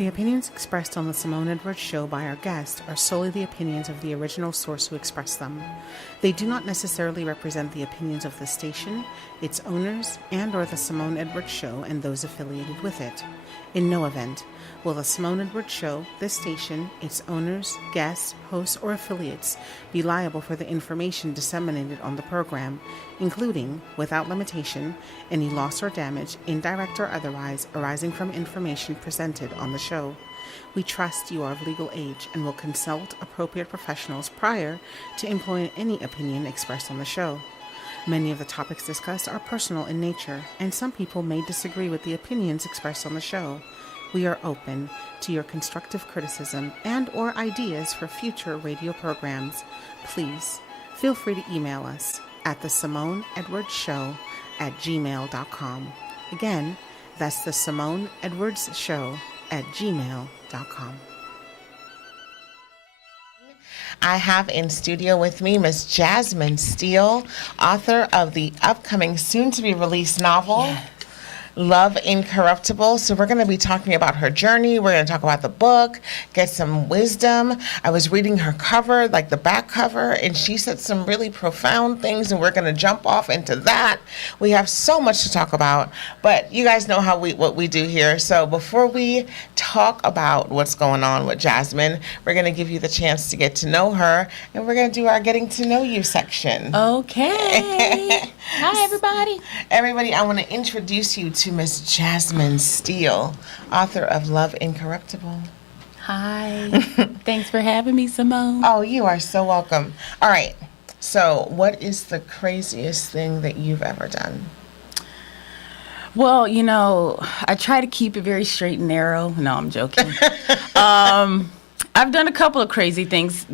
The opinions expressed on the Simone Edwards Show by our guests are solely the opinions of the original source who expressed them. They do not necessarily represent the opinions of the station, its owners, and or the Simone Edwards Show and those affiliated with it. In no event will the Simone Edwards Show, this station, its owners, guests, hosts, or affiliates be liable for the information disseminated on the program, including, without limitation, any loss or damage, indirect or otherwise, arising from information presented on the show. We trust you are of legal age and will consult appropriate professionals prior to employing any opinion expressed on the show. Many of the topics discussed are personal in nature, and some people may disagree with the opinions expressed on the show. We are open to your constructive criticism and or ideas for future radio programs. Please feel free to email us at the Simone Edwards Show at gmail.com. Again, that's the Simone Edwards Show at gmail.com. I have in studio with me Miss Jazmin Steele, author of the upcoming soon-to-be-released novel, Love Incorruptible. So we're going to be talking about her journey. We're going to talk about the book, get some wisdom. I was reading her cover, like the back cover, and she said some really profound things, and we're going to jump off into that. We have so much to talk about, but you guys know what we do here. So before we talk about what's going on with Jazmin, we're going to give you the chance to get to know her, and we're going to do our getting to know you section. Okay. Hi, everybody. Everybody, I want to introduce you to Miss Jazmin Steele, author of Love Incorruptible. Hi. Thanks for having me, Simone. Oh, you are so welcome. All right. So, what is the craziest thing that you've ever done? Well, I try to keep it very straight and narrow. No, I'm joking. I've done a couple of crazy things.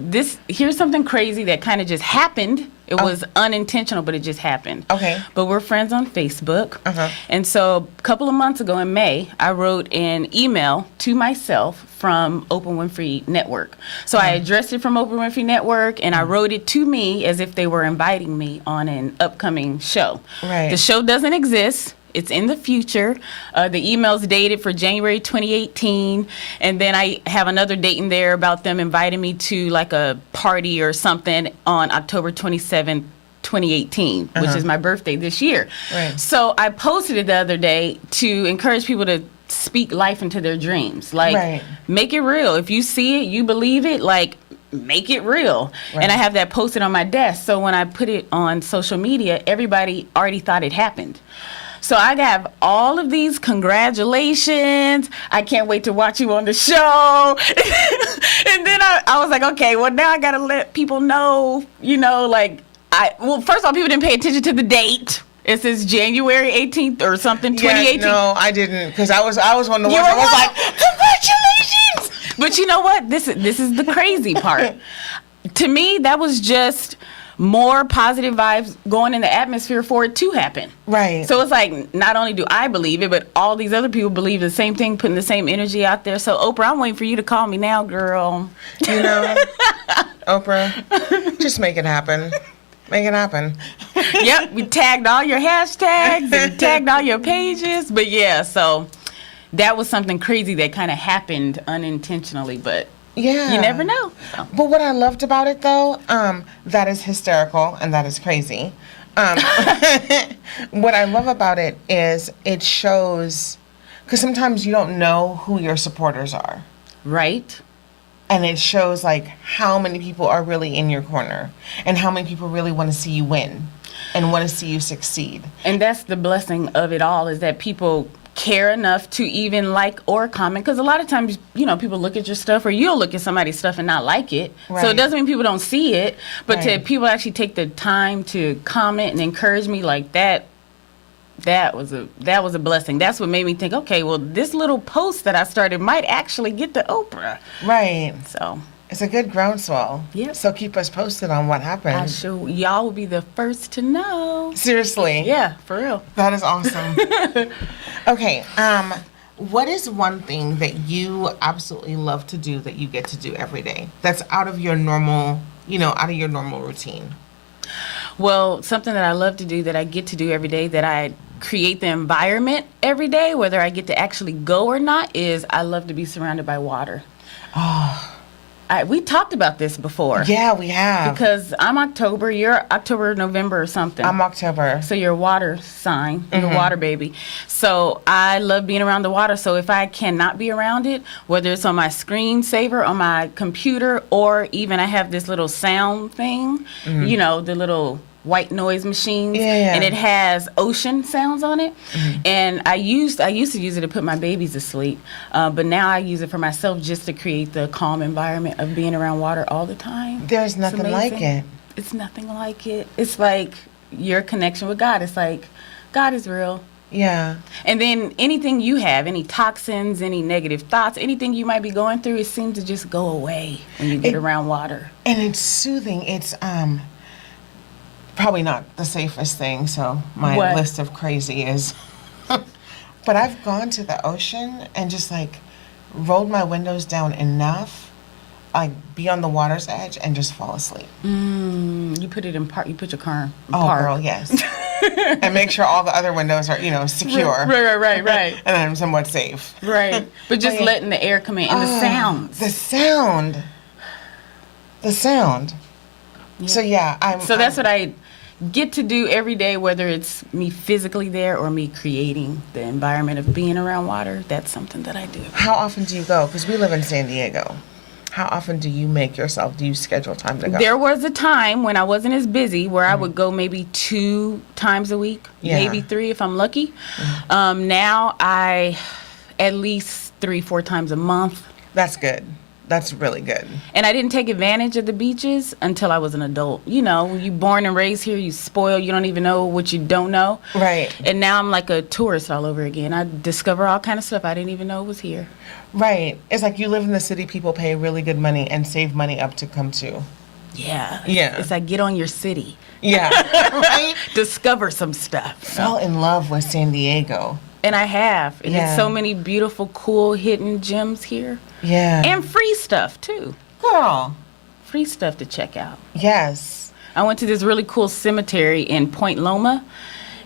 Here's something crazy that kind of just happened. It was unintentional, but it just happened. Okay. But we're friends on Facebook. Uh-huh. And so a couple of months ago in May, I wrote an email to myself from Oprah Winfrey Network. So I addressed it from Oprah Winfrey Network, and I wrote it to me as if they were inviting me on an upcoming show. Right. The show doesn't exist. It's in the future. The email's dated for January 2018. And then I have another date in there about them inviting me to like a party or something on October 27th, 2018, which is my birthday this year. Right. So I posted it the other day to encourage people to speak life into their dreams. Like, make it real. If you see it, you believe it, like, make it real. Right. And I have that posted on my desk. So when I put it on social media, everybody already thought it happened. So I have all of these congratulations. I can't wait to watch you on the show. And then I was like, okay, well, now I got to let people know, well, first of all, people didn't pay attention to the date. It says January 18th or something, 2018. Yeah, no, I didn't, because I was one of the ones that was like, congratulations. But you know what? This is the crazy part. To me, that was just more positive vibes going in the atmosphere for it to happen. Right. So it's like, not only do I believe it, but all these other people believe the same thing, putting the same energy out there. So, Oprah, I'm waiting for you to call me now, girl. Oprah, just make it happen. Make it happen. Yep, we tagged all your hashtags and tagged all your pages. But yeah, so that was something crazy that kind of happened unintentionally, but yeah, you never know. So. But what I loved about it, though, that is hysterical and that is crazy. What I love about it is it shows, because sometimes you don't know who your supporters are. Right. And it shows, like, how many people are really in your corner and how many people really want to see you win and want to see you succeed. And that's the blessing of it all, is that people care enough to even like or comment, because a lot of times, people look at your stuff, or you'll look at somebody's stuff and not like it. Right. So it doesn't mean people don't see it, but Right. to people actually take the time to comment and encourage me like that was a blessing. That's what made me think, okay, well, this little post that I started might actually get to Oprah. Right. So it's a good groundswell. Yeah. So keep us posted on what happens. Y'all will be the first to know. Seriously. Yeah, for real. That is awesome. Okay. What is one thing that you absolutely love to do that you get to do every day that's out of your normal, routine? Well, something that I love to do that I get to do every day that I create the environment every day, whether I get to actually go or not, is I love to be surrounded by water. Oh, We talked about this before. yeah, we have. Because I'm October, you're October, November or something. I'm October. So you're a water sign, you're a water baby. So I love being around the water. So if I cannot be around it, whether it's on my screensaver, on my computer, or even I have this little sound thing, you know, the little white noise machines, and it has ocean sounds on it. And I used to use it to put my babies to sleep, but now I use it for myself just to create the calm environment of being around water all the time. There's It's nothing like amazing. it. It's nothing like it. It's like your connection with God. It's like God is real. Yeah. And then anything you have, any toxins, any negative thoughts, anything you might be going through, it seems to just go away when you get around water. And it's soothing. It's probably not the safest thing, so my What? list of crazy is but I've gone to the ocean and just like rolled my windows down enough, like be on the water's edge and just fall asleep. You put it in park. You put your car in Oh, park. girl, yes. And make sure all the other windows are, secure. Right. And I'm somewhat safe. Right. But just yeah. letting the air come in and the sounds. The sound. Yeah. So yeah, So that's what I get to do every day, whether it's me physically there or me creating the environment of being around water. That's something that I do. How often do you go? Because we live in San Diego. How often do you do you schedule time to go? There was a time when I wasn't as busy where I would go maybe 2 times a week, maybe 3 if I'm lucky. Now I at least 3-4 times a month. That's good. That's really good. And I didn't take advantage of the beaches until I was an adult. You know, when you're born and raised here, you spoil, you don't even know what you don't know. Right. And now I'm like a tourist all over again. I discover all kind of stuff I didn't even know was here. Right. It's like you live in the city, people pay really good money and save money up to come to. Yeah. Yeah. It's like get on your city. Yeah. Right? Discover some stuff. Fell in love with San Diego. And I have. And Yeah. there's so many beautiful, cool, hidden gems here. Yeah. And free stuff, too. Girl. Free stuff to check out. Yes. I went to this really cool cemetery in Point Loma,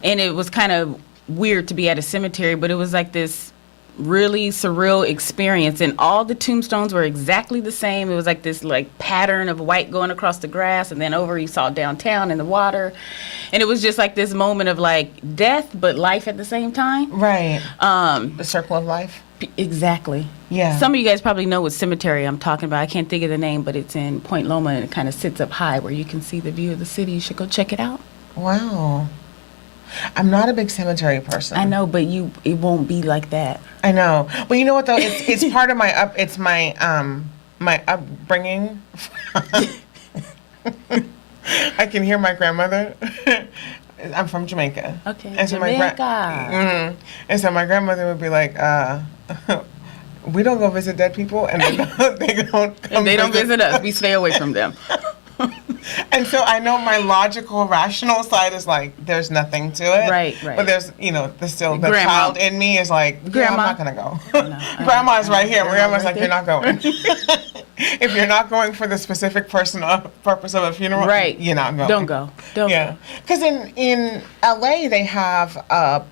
and it was kind of weird to be at a cemetery, but it was like this really surreal experience, and all the tombstones were exactly the same. It was like this pattern of white going across the grass, and then over you saw downtown in the water, and it was just like this moment of like death but life at the same time. Right. The circle of life. Exactly. Yeah. Some of you guys probably know what cemetery I'm talking about. I can't think of the name, but it's in Point Loma, and it kind of sits up high where you can see the view of the city. You should go check it out. Wow. I'm not a big cemetery person. I know, but it won't be like that. I know. But you know what though? It's part of my upbringing. I can hear my grandmother. I'm from Jamaica. Okay. And so Jamaica. And so my grandmother would be like, we don't go visit dead people, and they don't come And they don't visit us. We stay away from them. And so I know my logical, rational side is like, there's nothing to it. Right. But there's, the Grandma. child in me is like, yeah, Grandma. I'm not going to go. No, Grandma's right here. Grandma's Grandma's like, right you're not going. If you're not going for the specific purpose of a funeral, Right. you're not going. Don't go. Yeah. Because in LA, they have a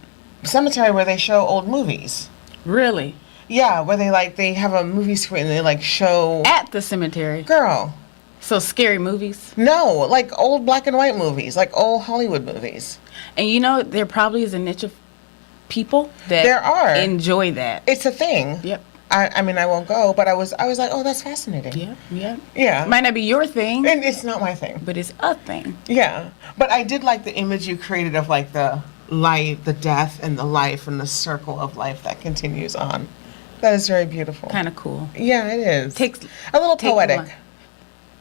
cemetery where they show old movies. Really? Yeah, where they have a movie screen and they show. At the cemetery. Girl. So scary movies. No, like old black and white movies, like old Hollywood movies. And there probably is a niche of people that There are. enjoy that. It's a thing. Yep. I mean, I won't go, but I was like, oh, that's fascinating. Yeah. Yeah. Might not be your thing, And it's not my thing. but it's a thing. Yeah. But I did like the image you created of like the life, the death, and the life, and the circle of life that continues on. That is very beautiful. Kind of cool. Yeah, it is. Takes a little take poetic. one.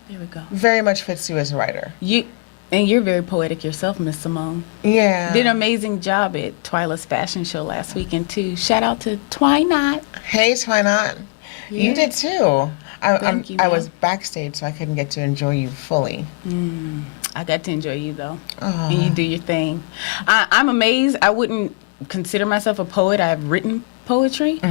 There we go. Very much fits you as a writer. You're very poetic yourself, Miss Simone. Yeah. Did an amazing job at Twyla's fashion show last weekend too. Shout out to Twynot. Hey, Twynot. You Yeah. did too. Thank you, I ma'am. was backstage, so I couldn't get to enjoy you fully. I got to enjoy you though, Aw. and you do your thing. I'm amazed. I wouldn't consider myself a poet. I've written poetry,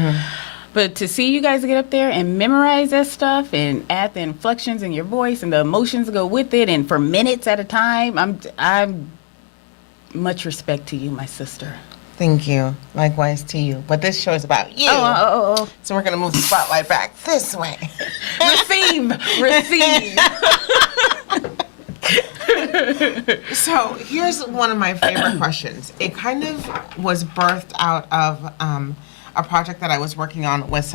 but to see you guys get up there and memorize that stuff and add the inflections in your voice and the emotions go with it, and for minutes at a time, I'm much respect to you, my sister. Thank you. Likewise to you. But this show is about you. Oh. So we're going to move the spotlight back this way. Receive. So here's one of my favorite questions. It kind of was birthed out of a project that I was working on with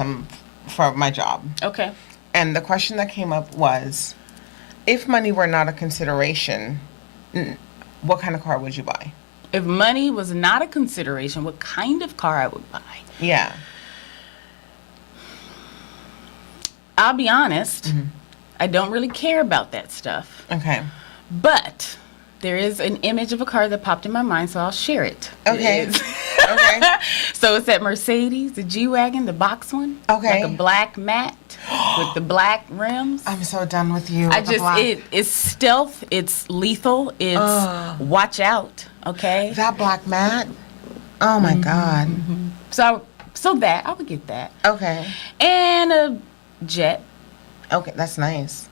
for my job. Okay. And the question that came up was, if money were not a consideration, what kind of car would you buy? If money was not a consideration, what kind of car I would buy? Yeah. I'll be honest, I don't really care about that stuff. Okay. But there is an image of a car that popped in my mind, so I'll share it. Okay. It is. Okay. So it's that Mercedes, the G-Wagon, the box one. Okay. Like a black matte with the black rims. I'm so done with you. It's stealth, it's lethal, it's watch out, okay? That black mat? Oh my God. So that, I would get that. Okay. And a jet. Okay, that's nice.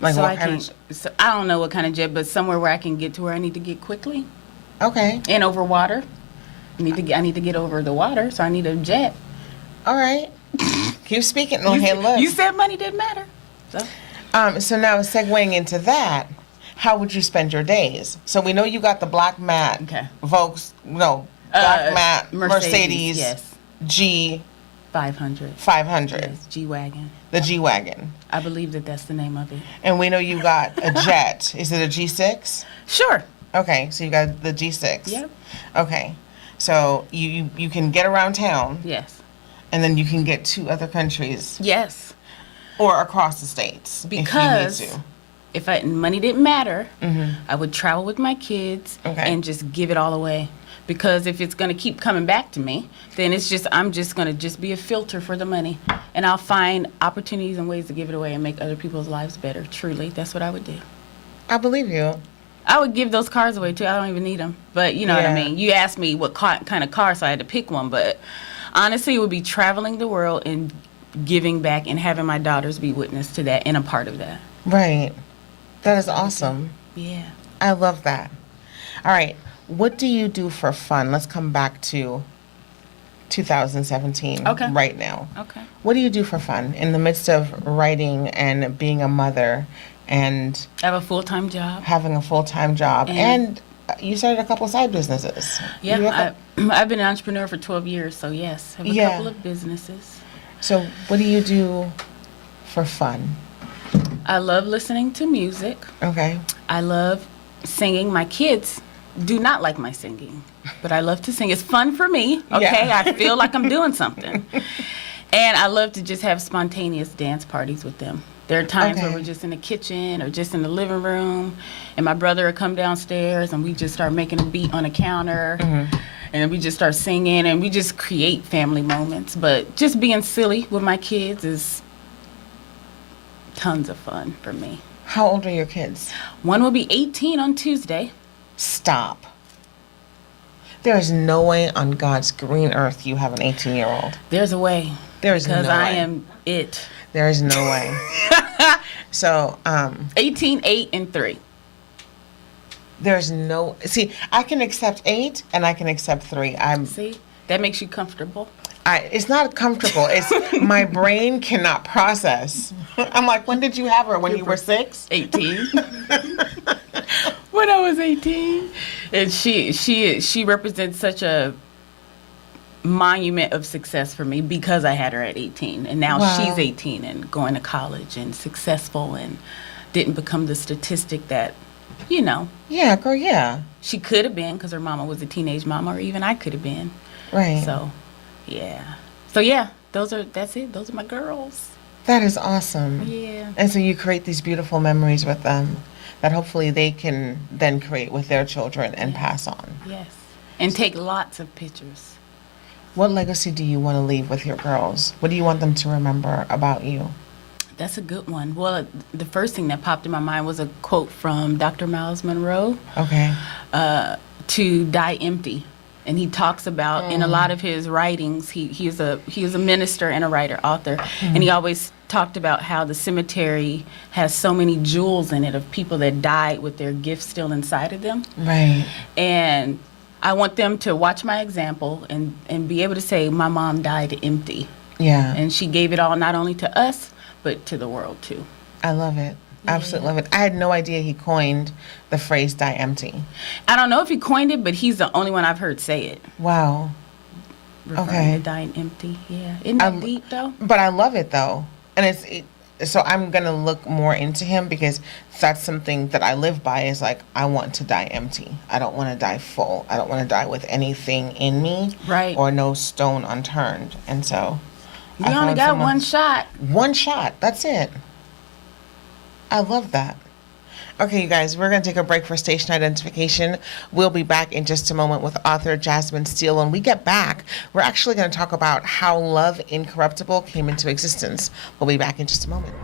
Like So what I kind can, so I don't know what kind of jet, but somewhere where I can get to where I need to get quickly. Okay. And over water. I need to get over the water, so I need a jet. All right. Keep speaking. No, hey, look. You said money didn't matter. So now segueing into that, how would you spend your days? So we know you got the black mat, Okay. Black mat, Mercedes, yes. G 500. 500, Yes, G-Wagon. the G-Wagon. I believe that's the name of it. And we know you got a jet. Is it a G6? Sure. Okay, so you got the G6. Yep. Okay, so you can get around town, Yes. and then you can get to other countries Yes. or across the states Because if you need to. if money didn't matter, I would travel with my kids Okay. and just give it all away. Because if it's going to keep coming back to me, then I'm just going to just be a filter for the money. And I'll find opportunities and ways to give it away and make other people's lives better. Truly, that's what I would do. I believe you. I would give those cars away too. I don't even need them. But you know what I Yeah. mean? You asked me what kind of car, so I had to pick one. But honestly, it would be traveling the world and giving back and having my daughters be witness to that and a part of that. Right. That is awesome. Yeah. I love that. All right. What do you do for fun? Let's come back to 2017 Okay. right now. Okay. What do you do for fun in the midst of writing and being a mother and I have a full-time job. having a full-time job? And- And you started a couple side businesses. You have Yeah, I've been an entrepreneur for 12 years, so yes, have a Yeah. couple of businesses. So what do you do for fun? I love listening to music. Okay. I love singing. My kids do not like my singing, but I love to sing. It's fun for me, okay? Yeah. I feel like I'm doing something. And I love to just have spontaneous dance parties with them. There are times where Okay. we're just in the kitchen or just in the living room, and my brother will come downstairs, and we just start making a beat on a counter, and we just start singing, and we just create family moments. But just being silly with my kids is tons of fun for me. How old are your kids? One will be 18 on Tuesday. Stop. There is no way on God's green earth you have an 18-year-old. There's a way. There is no Because I way. am it. There is no way. So, 18, 8, and 3. there's no... See, I can accept 8 and I can accept 3. See? That makes you comfortable. It's not comfortable. It's my brain cannot process. I'm like, when did you have her? When you were 6? 18. When I was 18. And she represents such a monument of success for me because I had her at 18. And now Wow. she's 18 and going to college and successful and didn't become the statistic that, you know, Yeah, girl, yeah. she could have been because her mama was a teenage mama, or even I could have been. Right. So, yeah. So, yeah, that's it. Those are my girls. That is awesome. Yeah. And so you create these beautiful memories with them that hopefully they can then create with their children and pass on. Yes. And take lots of pictures. What legacy do you want to leave with your girls? What do you want them to remember about you? That's a good one. Well, the first thing that popped in my mind was a quote from Dr. Miles Monroe, Okay. to die empty. And he talks about in a lot of his writings, he is a minister and a writer, author, and he always talked about how the cemetery has so many jewels in it of people that died with their gifts still inside of them. Right. And I want them to watch my example and be able to say, my mom died empty. Yeah. And she gave it all not only to us, but to the world too. I love it. Absolutely love it. I had no idea he coined the phrase die empty. I don't know if he coined it, but he's the only one I've heard say it. Wow. Referring Okay. to dying empty. Yeah. Isn't that deep though? But I love it though. And so I'm going to look more into him because that's something that I live by is like, I want to die empty. I don't want to die full. I don't want to die with anything in me. Right. Or no stone unturned. And so You only got one shot. One shot. That's it. I love that. Okay, you guys, we're going to take a break for station identification. We'll be back in just a moment with author Jazmin Steele. When we get back, we're actually going to talk about how Love Incorruptible came into existence. We'll be back in just a moment.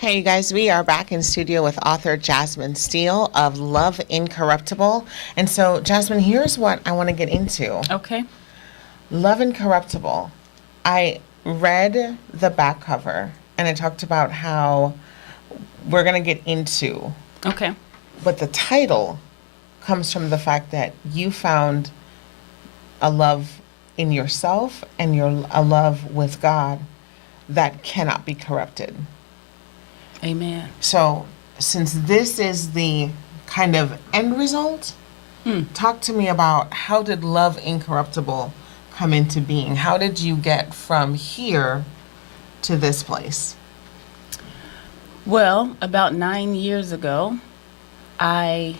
Hey, you guys, we are back in studio with author Jazmin Steele of Love Incorruptible. And so, Jazmin, here's what I want to get into. Okay. Love Incorruptible. I read the back cover, and it talked about how we're going to get into. Okay. But the title comes from the fact that you found a love in yourself and a love with God that cannot be corrupted. Amen. So, since this is the kind of end result, talk to me about how did Love Incorruptible come into being? How did you get from here to this place? Well, about 9 years ago, I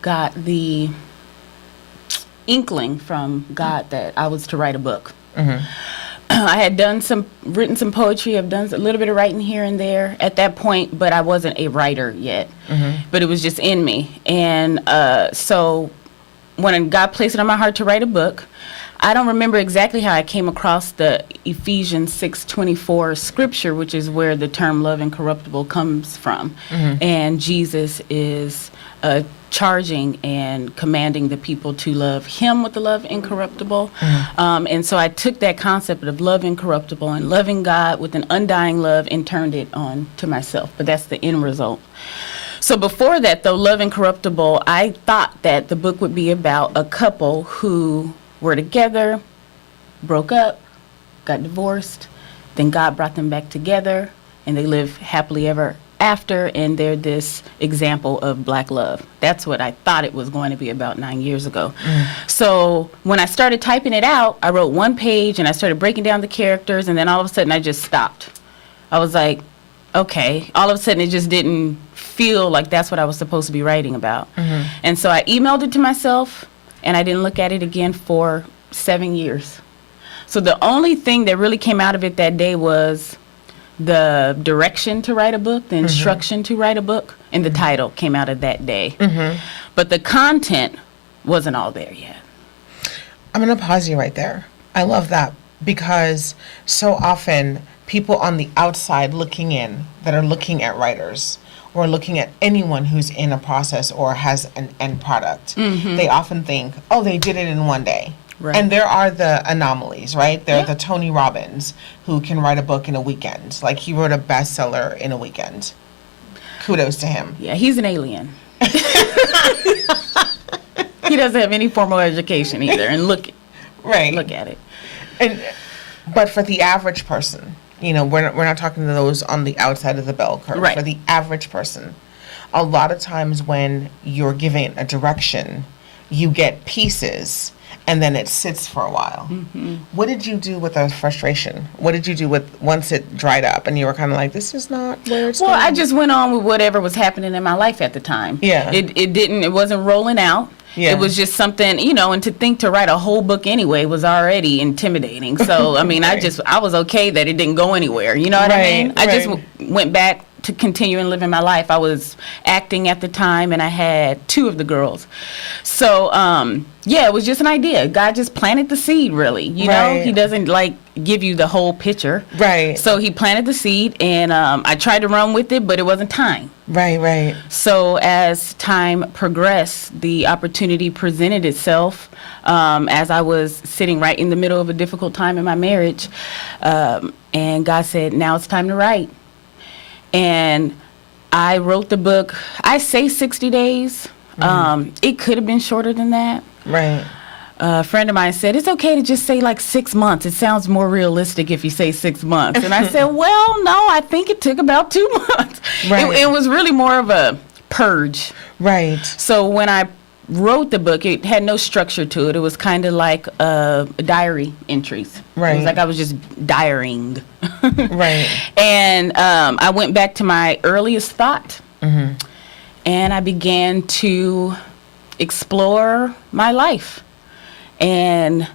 got the inkling from God that I was to write a book. Mm-hmm. I had written some poetry. I've done a little bit of writing here and there at that point, but I wasn't a writer yet. Mm-hmm. But it was just in me. And so when God placed it on my heart to write a book, I don't remember exactly how I came across the Ephesians 6:24 scripture, which is where the term love incorruptible comes from. Mm-hmm. And Jesus is charging and commanding the people to love him with the love incorruptible. Mm-hmm. And so I took that concept of love incorruptible and loving God with an undying love and turned it on to myself. But that's the end result. So before that, though, Love Incorruptible, I thought that the book would be about a couple who were together, broke up, got divorced, then God brought them back together, and they live happily ever after, and they're this example of black love. That's what I thought it was going to be about 9 years ago. So when I started typing it out, I wrote one page, and I started breaking down the characters, and then all of a sudden I just stopped. I was like, okay. All of a sudden it just didn't feel like that's what I was supposed to be writing about. Mm-hmm. And so I emailed it to myself, and I didn't look at it again for 7 years. So the only thing that really came out of it that day was the direction to write a book, the instruction to write a book, and the title came out of that day. Mm-hmm. But the content wasn't all there yet. I'm going to pause you right there. I love that because so often people on the outside looking in that are looking at writers or looking at anyone who's in a process or has an end product, they often think, oh, they did it in one day. Right. And there are the anomalies, right? There are Yeah. the Tony Robbins who can write a book in a weekend. Like, he wrote a bestseller in a weekend. Kudos to him. Yeah, he's an alien. He doesn't have any formal education either. And look at it. But for the average person, you know, we're not talking to those on the outside of the bell curve. Right. For the average person, a lot of times when you're given a direction, you get pieces, and then it sits for a while. What did you do with the frustration? What did you do with once it dried up and you were kind of like, this is not where it's Well, going? I just went on with whatever was happening in my life at the time. Yeah. It wasn't rolling out. Yeah. It was just something, you know, and to think to write a whole book anyway was already intimidating. So, I mean, Right. I was okay that it didn't go anywhere. You know what I mean? I just right. went back to continue and living my life. I was acting at the time, and I had 2 of the girls. So, yeah, it was just an idea. God just planted the seed, really. You know, Right. He doesn't, like, give you the whole picture. Right. So he planted the seed, and I tried to run with it, but it wasn't time. Right. So as time progressed, the opportunity presented itself as I was sitting right in the middle of a difficult time in my marriage. And God said, now it's time to write. And I wrote the book, I say 60 days. It could have been shorter than that. Right. A friend of mine said, it's okay to just say like 6 months. It sounds more realistic if you say 6 months. And I said, well, no, I think it took about 2 months. Right. It was really more of a purge. Right. So when I wrote the book, it had no structure to it. It was kind of like diary entries. It Right. was like I was just diarying. Right. And I went back to my earliest thought. And I began to explore my life and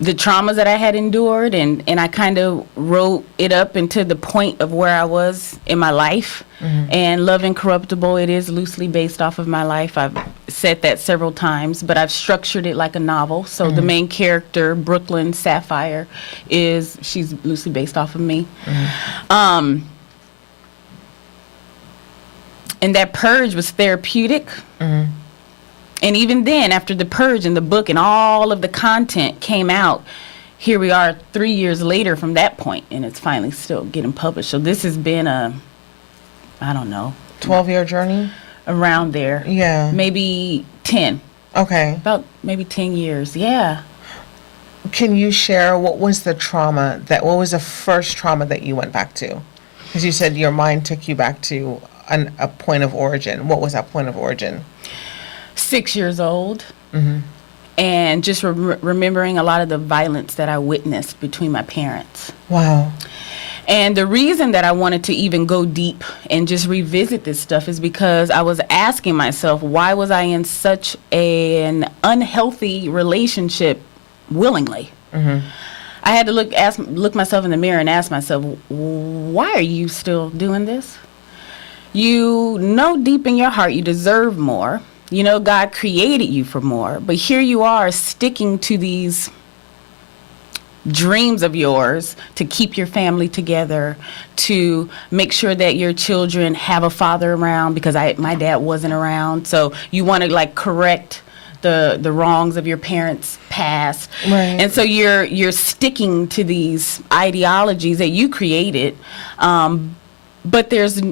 the traumas that I had endured, and I kind of wrote it up into the point of where I was in my life. And Love Incorruptible, it is loosely based off of my life. I've said that several times, but I've structured it like a novel. So the main character, Brooklyn Sapphire, she's loosely based off of me. And that purge was therapeutic. And even then, after the purge and the book and all of the content came out, here we are 3 years later from that point, and it's finally still getting published. So this has been I don't know. 12-year journey? Around there. Yeah. Maybe 10. Okay. About maybe 10 years. Yeah. Can you share what was the first trauma that you went back to? Because you said your mind took you back to a point of origin. What was that point of origin? 6 years old. And just remembering a lot of the violence that I witnessed between my parents. Wow. And the reason that I wanted to even go deep and just revisit this stuff is because I was asking myself, why was I in such an unhealthy relationship willingly? I had to look myself in the mirror and ask myself, why are you still doing this? You know deep in your heart you deserve more. You know God created you for more. But here you are sticking to these dreams of yours to keep your family together, to make sure that your children have a father around, because my dad wasn't around. So you want to like correct the wrongs of your parents' past. Right. And so you're sticking to these ideologies that you created. But there's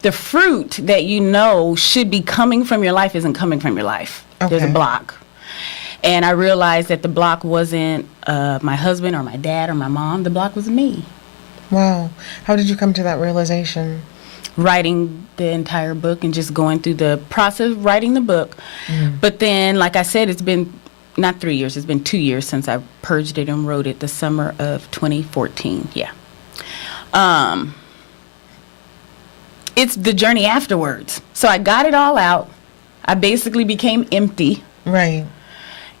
the fruit that you know should be coming from your life isn't coming from your life. There's a Okay. block. And I realized that the block wasn't my husband or my dad or my mom. The block was me. Wow. How did you come to that realization? Writing the entire book and just going through the process of writing the book. But then, like I said, it's been not 3 years, it's been 2 years since I purged it and wrote it, the summer of 2014. Yeah. It's the journey afterwards. So I got it all out. I basically became empty. Right.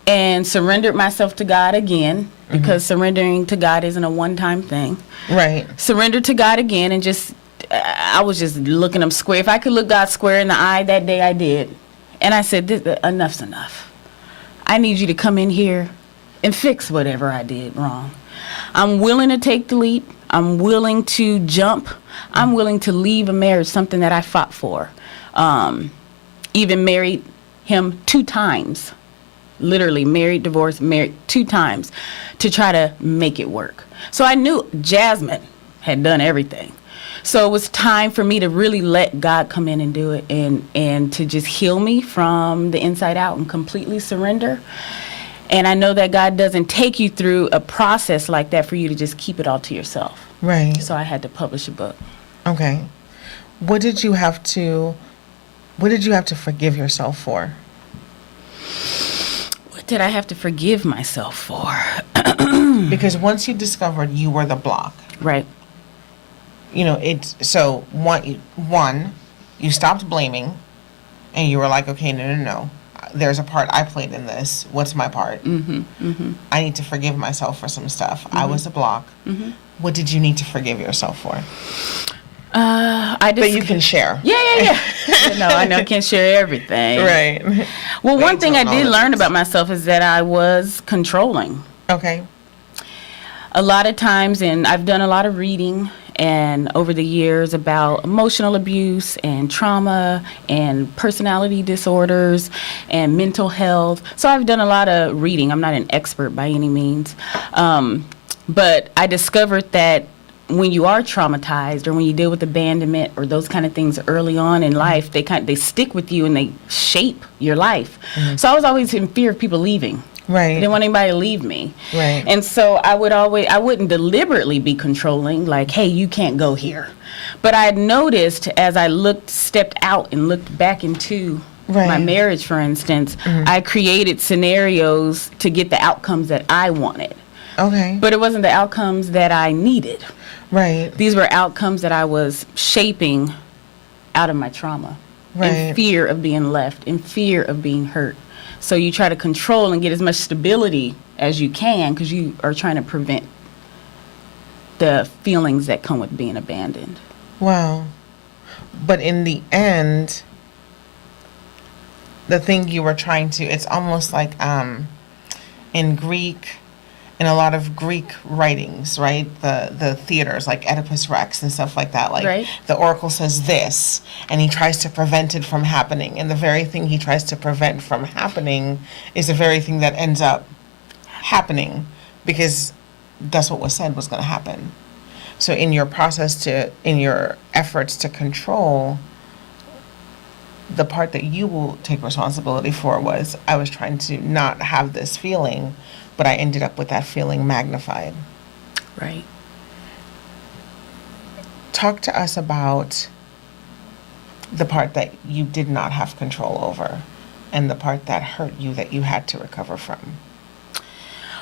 And surrendered myself to God again, because surrendering to God isn't a one-time thing. Right. Surrendered to God again, and I was just looking him square. If I could look God square in the eye that day, I did. And I said, enough's enough. I need you to come in here and fix whatever I did wrong. I'm willing to take the leap. I'm willing to jump. I'm willing to leave a marriage, something that I fought for. Even married him 2 times. Literally married, divorced, married 2 times to try to make it work. So I knew Jazmin had done everything. So it was time for me to really let God come in and do it, and to just heal me from the inside out and completely surrender. And I know that God doesn't take you through a process like that for you to just keep it all to yourself. Right. So I had to publish a book. Okay. What did you have to forgive yourself for? What did I have to forgive myself for? Because once you discovered you were the block, Right. you know, so one, you stopped blaming, and you were like, okay, no. There's a part I played in this. What's my part? I need to forgive myself for some stuff. I was the block. What did you need to forgive yourself for? That you can share. Yeah. No, I know I can't share everything. Right. Well, one thing I did learn about myself is that I was controlling. Okay. A lot of times, and I've done a lot of reading and over the years about emotional abuse and trauma and personality disorders and mental health. So I've done a lot of reading. I'm not an expert by any means. But I discovered that when you are traumatized or when you deal with abandonment or those kind of things early on in life, they stick with you and they shape your life. So I was always in fear of people leaving. Right. I didn't want anybody to leave me. Right. And so I wouldn't deliberately be controlling, like, hey, you can't go here. But I had noticed as I stepped out and looked back into my marriage, for instance, I created scenarios to get the outcomes that I wanted. Okay. But it wasn't the outcomes that I needed. Right. These were outcomes that I was shaping out of my trauma. Right. In fear of being left, in fear of being hurt. So you try to control and get as much stability as you can because you are trying to prevent the feelings that come with being abandoned. Wow. But in the end, the thing you were trying to, it's almost like in Greek, in a lot of Greek writings, right? The theaters like Oedipus Rex and stuff like that. Like the oracle says this, and he tries to prevent it from happening. And the very thing he tries to prevent from happening is the very thing that ends up happening because that's what was said was going to happen. So in your in your efforts to control, the part that you will take responsibility for was I was trying to not have this feeling, but I ended up with that feeling magnified. Right. Talk to us about the part that you did not have control over and the part that hurt you that you had to recover from.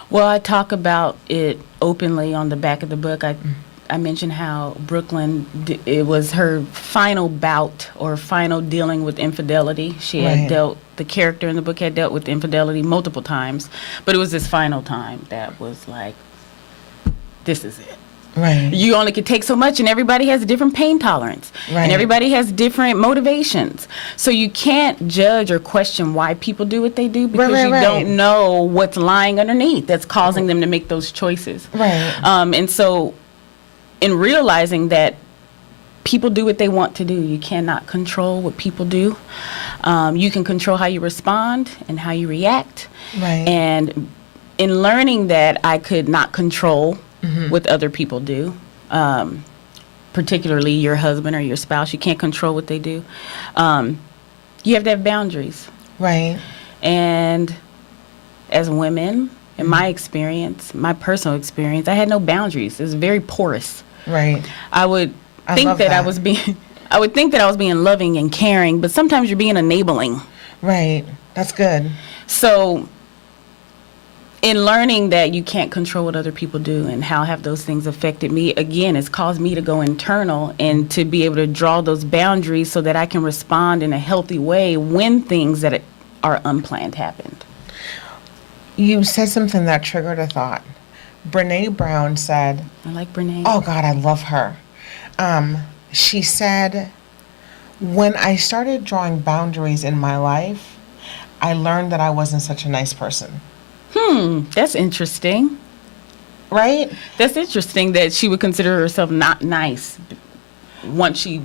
Well, I talk about it openly on the back of the book. I mentioned how Brooklyn, it was her final bout or final dealing with infidelity. She had the character in the book had dealt with infidelity multiple times, but it was this final time that was like, this is it. Right. You only can take so much, and everybody has a different pain tolerance. Right. And everybody has different motivations. So you can't judge or question why people do what they do because you don't know what's lying underneath that's causing them to make those choices. Right. And so in realizing that people do what they want to do, you cannot control what people do. You can control how you respond and how you react. Right. And in learning that I could not control what other people do, particularly your husband or your spouse, you can't control what they do. You have to have boundaries. Right. And as women, in my experience, my personal experience, I had no boundaries. It was very porous. Right. I would think that I was being loving and caring, but sometimes you're being enabling. Right. That's good. So in learning that you can't control what other people do and how have those things affected me, again, it's caused me to go internal and to be able to draw those boundaries so that I can respond in a healthy way when things that are unplanned happened. You said something that triggered a thought. Brene Brown said, I like Brene. Oh God, I love her. She said, when I started drawing boundaries in my life, I learned that I wasn't such a nice person. That's interesting. Right? That's interesting that she would consider herself not nice once she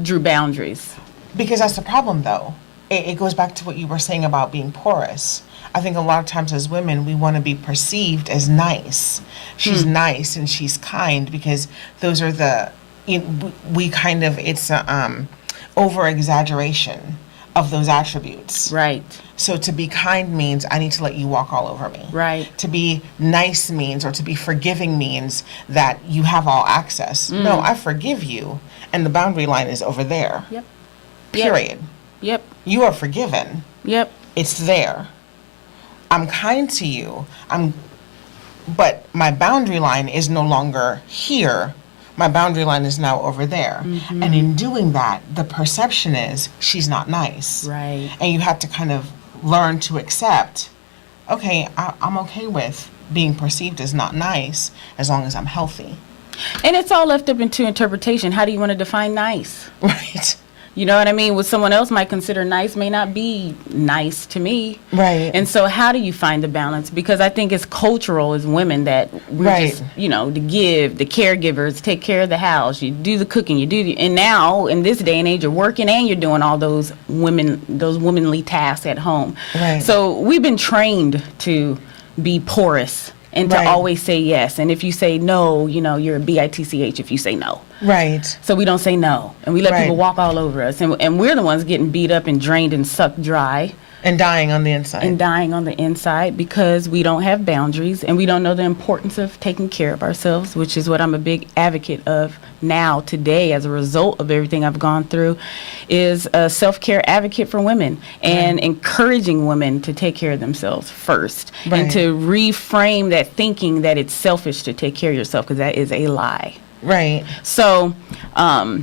drew boundaries. Because that's the problem, though. It goes back to what you were saying about being porous. I think a lot of times as women, we want to be perceived as nice. She's nice and she's kind, because those are it's a over exaggeration of those attributes. Right. So to be kind means I need to let you walk all over me. Right. To be nice means, or to be forgiving means that you have all access. No, I forgive you, and the boundary line is over there. Yep. Period. Yep. You are forgiven. Yep. It's there. I'm kind to you. But my boundary line is no longer here. My boundary line is now over there. And in doing that, the perception is she's not nice. Right. And you have to kind of learn to accept, okay, I'm okay with being perceived as not nice as long as I'm healthy. And it's all left up into interpretation. How do you want to define nice? Right. You know what I mean? What someone else might consider nice may not be nice to me. Right. And so how do you find the balance? Because I think it's cultural as women that we're just, to give, the caregivers, take care of the house, you do the cooking, and now in this day and age you're working and you're doing all those womanly tasks at home. Right. So we've been trained to be porous and to always say yes. And if you say no, you're a bitch if you say no. Right. So we don't say no, and we let people walk all over us, and we're the ones getting beat up and drained and sucked dry. And dying on the inside. Because we don't have boundaries, and we don't know the importance of taking care of ourselves, which is what I'm a big advocate of now, today, as a result of everything I've gone through, is a self-care advocate for women and encouraging women to take care of themselves first and to reframe that thinking that it's selfish to take care of yourself, because that is a lie. Right. So, that's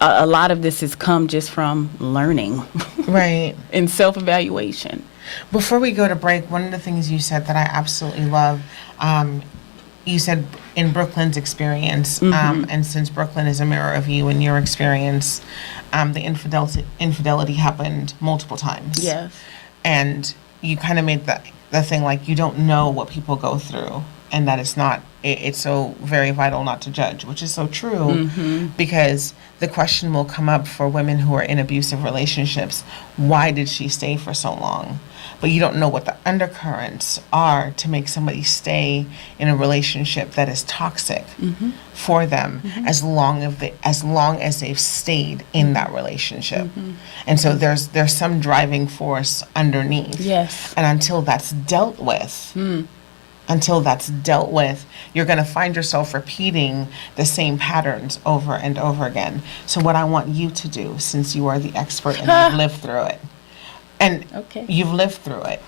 a lot of this has come just from learning. Right. And self-evaluation. Before we go to break, one of the things you said that I absolutely love, you said in Brooklyn's experience, and since Brooklyn is a mirror of you and your experience, the infidelity happened multiple times. Yes. And you kind of made the thing like you don't know what people go through, and that it's so very vital not to judge, which is so true, because the question will come up for women who are in abusive relationships: why did she stay for so long? But you don't know what the undercurrents are to make somebody stay in a relationship that is toxic for them as long as they've stayed in that relationship. And so there's some driving force underneath. Yes. And until that's dealt with, you're going to find yourself repeating the same patterns over and over again. So what I want you to do, since you are the expert and you've lived through it, and you've lived through it,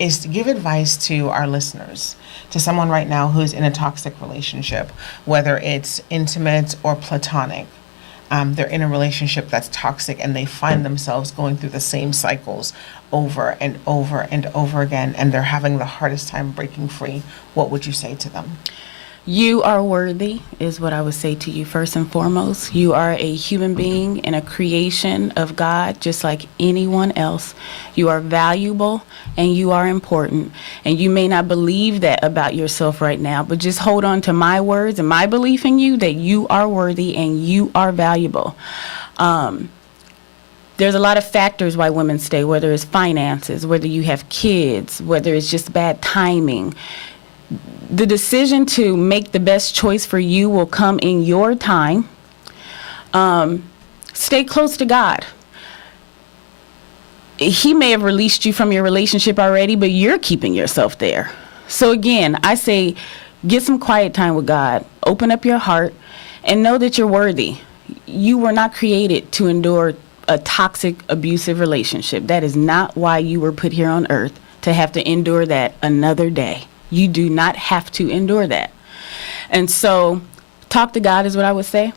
is to give advice to our listeners, to someone right now who's in a toxic relationship, whether it's intimate or platonic. They're in a relationship that's toxic and they find themselves going through the same cycles over and over and over again, and they're having the hardest time breaking free. What would you say to them? You are worthy is what I would say to you first and foremost. You are a human being and a creation of God, just like anyone else. You are valuable and you are important. And you may not believe that about yourself right now, but just hold on to my words and my belief in you that you are worthy and you are valuable. There's a lot of factors why women stay, whether it's finances, whether you have kids, whether it's just bad timing. The decision to make the best choice for you will come in your time. Stay close to God. He may have released you from your relationship already, but you're keeping yourself there. So again, I say get some quiet time with God. Open up your heart and know that you're worthy. You were not created to endure a toxic, abusive relationship. That is not why you were put here on earth, to have to endure that another day. You do not have to endure that. And so talk to God is what I would say.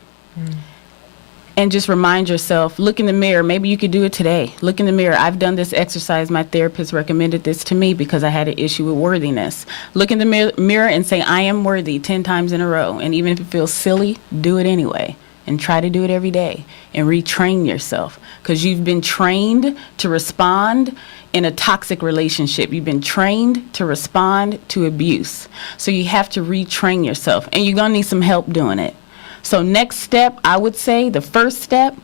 And just remind yourself, look in the mirror. Maybe you could do it today. Look in the mirror. I've done this exercise. My therapist recommended this to me because I had an issue with worthiness. Look in the mirror and say, I am worthy 10 times in a row. And even if it feels silly, do it anyway. and try to do it every day and retrain yourself, because you've been trained to respond in a toxic relationship. You've been trained to respond to abuse. So you have to retrain yourself, and you're going to need some help doing it. So next step, I would say the first step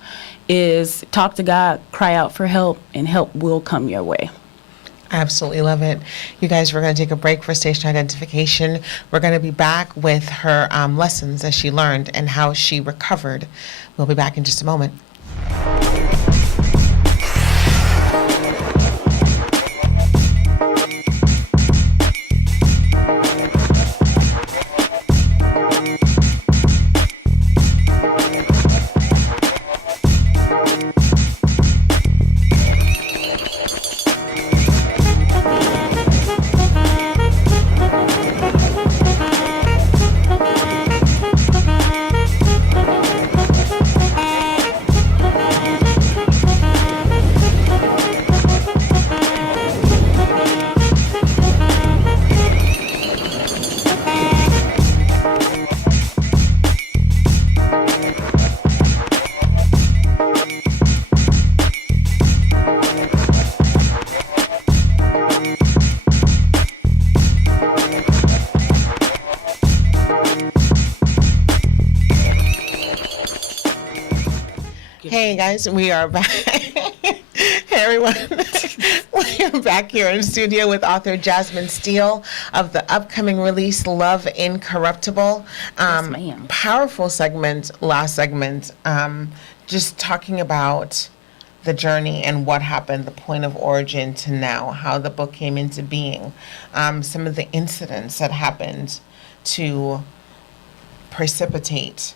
is talk to God, cry out for help, and help will come your way. I absolutely love it. You guys, we're going to take a break for station identification. We're going to be back with her lessons that she learned and how she recovered. We'll be back in just a moment. Hey guys, we are back. Hey everyone. We are back here in studio with author Jazmin Steele of the upcoming release Love Incorruptible. Yes, ma'am. Powerful segment, last segment, just talking about the journey and what happened, the point of origin to now, how the book came into being, some of the incidents that happened to precipitate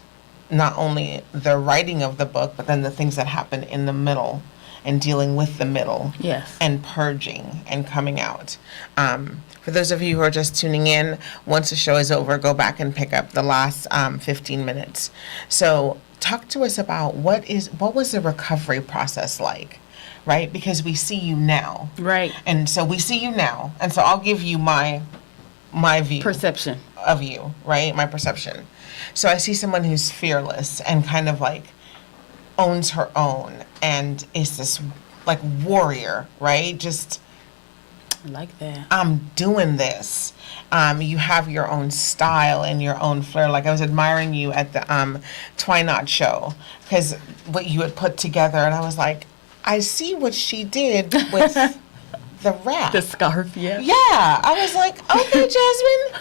not only the writing of the book, but then the things that happen in the middle and dealing with the middle. Yes. And purging and coming out. For those of you who are just tuning in, once the show is over, go back and pick up the last 15 minutes. So talk to us about what was the recovery process like, right? Because we see you now. Right. And so we see you now. And so I'll give you my view. Perception. Of you, right? My perception. So I see someone who's fearless and kind of like owns her own and is this like warrior, right? Just, I like that. I'm doing this. You have your own style and your own flair. Like I was admiring you at the Twinot show because what you had put together, and I was like, I see what she did with the wrap. The scarf, yeah. Yeah, I was like, okay, Jazmin.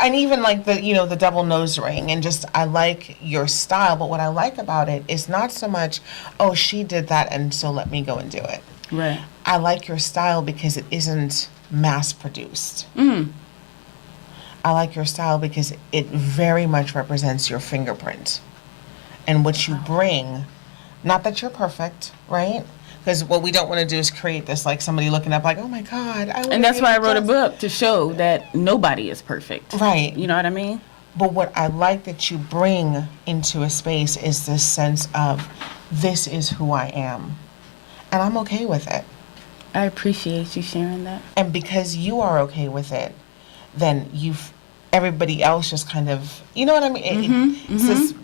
And even like the double nose ring, and just I like your style. But what I like about it is not so much, oh, she did that, and so let me go and do it. Right. I like your style because it isn't mass produced. I like your style because it very much represents your fingerprint and what you bring. Not that you're perfect, right? Because what we don't want to do is create this like somebody looking up like, oh my God. And that's why I wrote a book, to show that nobody is perfect. Right. You know what I mean? But what I like that you bring into a space is this sense of, this is who I am. And I'm okay with it. I appreciate you sharing that. And because you are okay with it, then everybody else just kind of, you know what I mean? It's this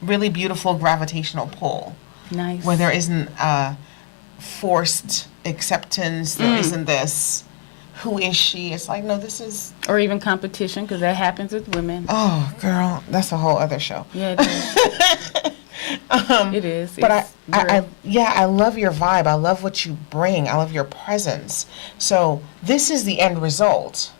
really beautiful gravitational pull. Nice. Where there isn't forced acceptance, there isn't this, who is she? It's like, no, this is... Or even competition, because that happens with women. Oh, girl, that's a whole other show. Yeah, it is. It is. But I love your vibe. I love what you bring. I love your presence. So this is the end result.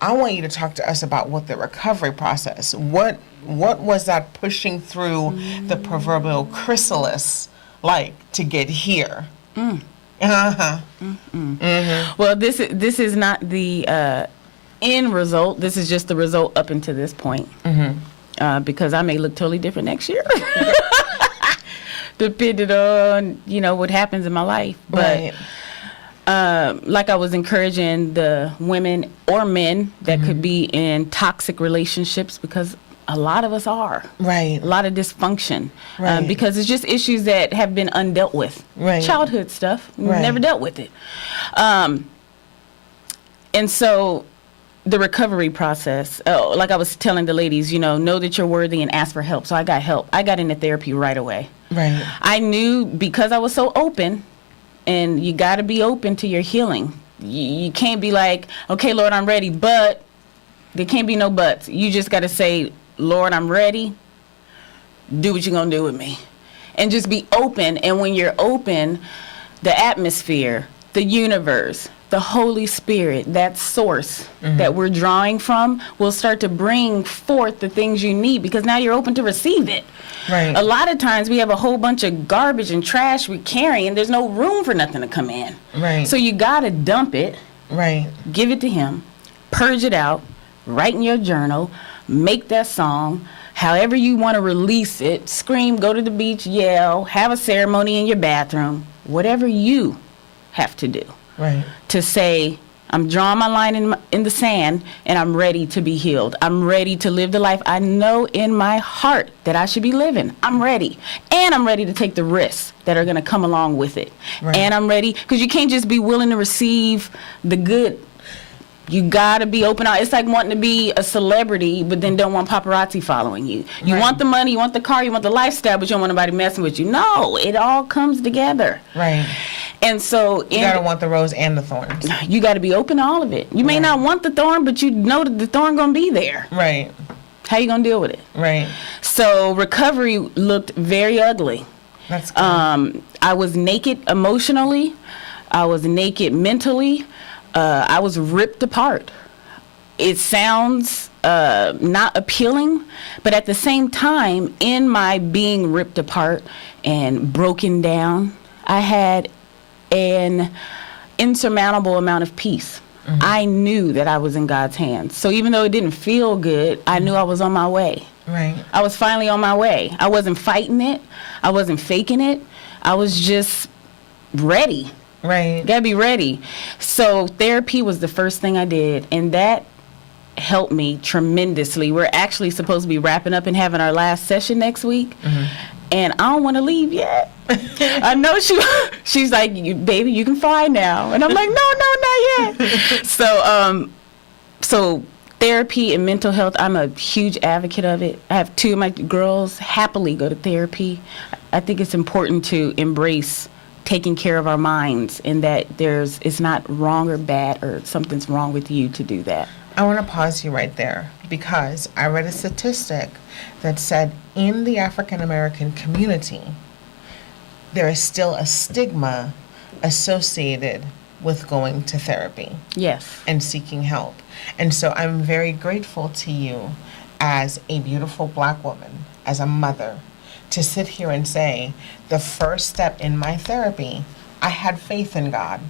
I want you to talk to us about what the recovery process, what was that pushing through the proverbial chrysalis like to get here? Well, this is not the end result. This is just the result up until this point. Because I may look totally different next year, depending on what happens in my life. But like I was encouraging the women or men that could be in toxic relationships, because a lot of us are. Right. A lot of dysfunction. Right. Because it's just issues that have been undealt with. Right. Childhood stuff. We've Right. never dealt with it. And so the recovery process, like I was telling the ladies, know that you're worthy and ask for help. So I got help. I got into therapy right away. Right. I knew because I was so open, and you got to be open to your healing. You can't be like, okay, Lord, I'm ready, but there can't be no buts. You just got to say, Lord, I'm ready. Do what you're going to do with me. And just be open. And when you're open, the atmosphere, the universe, the Holy Spirit, that source that we're drawing from, will start to bring forth the things you need, because now you're open to receive it. Right. A lot of times we have a whole bunch of garbage and trash we carry, and there's no room for nothing to come in. Right. So you got to dump it. Right. Give it to him. Purge it out. Write in your journal. Make that song. However you want to release it. Scream, go to the beach, yell, have a ceremony in your bathroom. Whatever you have to do. Right. To say, I'm drawing my line in the sand, and I'm ready to be healed. I'm ready to live the life I know in my heart that I should be living. I'm ready. And I'm ready to take the risks that are going to come along with it. Right. And I'm ready, because you can't just be willing to receive the good. You got to be open out. It's like wanting to be a celebrity, but then don't want paparazzi following you. You want the money, you want the car, you want the lifestyle, but you don't want anybody messing with you. No, it all comes together. Right. And so you gotta want the rose and the thorns. You gotta be open to all of it. You may not want the thorn, but you know that the thorn gonna be there. Right. How you gonna deal with it? Right. So recovery looked very ugly. That's good. I was naked emotionally. I was naked mentally. I was ripped apart. It sounds not appealing, but at the same time, in my being ripped apart and broken down, I had an insurmountable amount of peace. I knew that I was in God's hands. So even though it didn't feel good, I knew I was on my way. Right. I was finally on my way. I wasn't fighting it. I wasn't faking it. I was just ready. Right. Gotta be ready. So therapy was the first thing I did, and that helped me tremendously. We're actually supposed to be wrapping up and having our last session next week. And I don't want to leave yet. I know she's like, baby, you can fly now. And I'm like, no, not yet. So therapy and mental health, I'm a huge advocate of it. I have 2 of my girls happily go to therapy. I think it's important to embrace taking care of our minds, and that it's not wrong or bad or something's wrong with you to do that. I want to pause you right there, because I read a statistic that said in the African American community, there is still a stigma associated with going to therapy. Yes. And seeking help. And so I'm very grateful to you as a beautiful Black woman, as a mother, to sit here and say, the first step in my therapy, I had faith in God.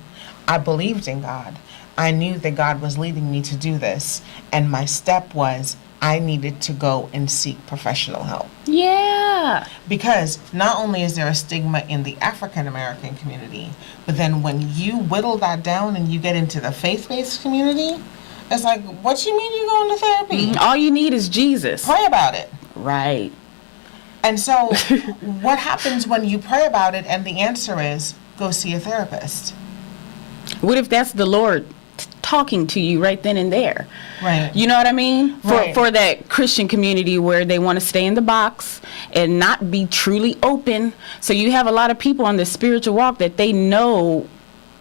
I believed in God. I knew that God was leading me to do this. And my step was, I needed to go and seek professional help. Yeah. Because not only is there a stigma in the African American community, but then when you whittle that down and you get into the faith-based community, it's like, what you mean you going to therapy? All you need is Jesus. Pray about it. Right. And so what happens when you pray about it and the answer is, go see a therapist? What if that's the Lord talking to you right then and there? Right. You know what I mean? Right. For that Christian community where they want to stay in the box and not be truly open. So you have a lot of people on the spiritual walk that they know,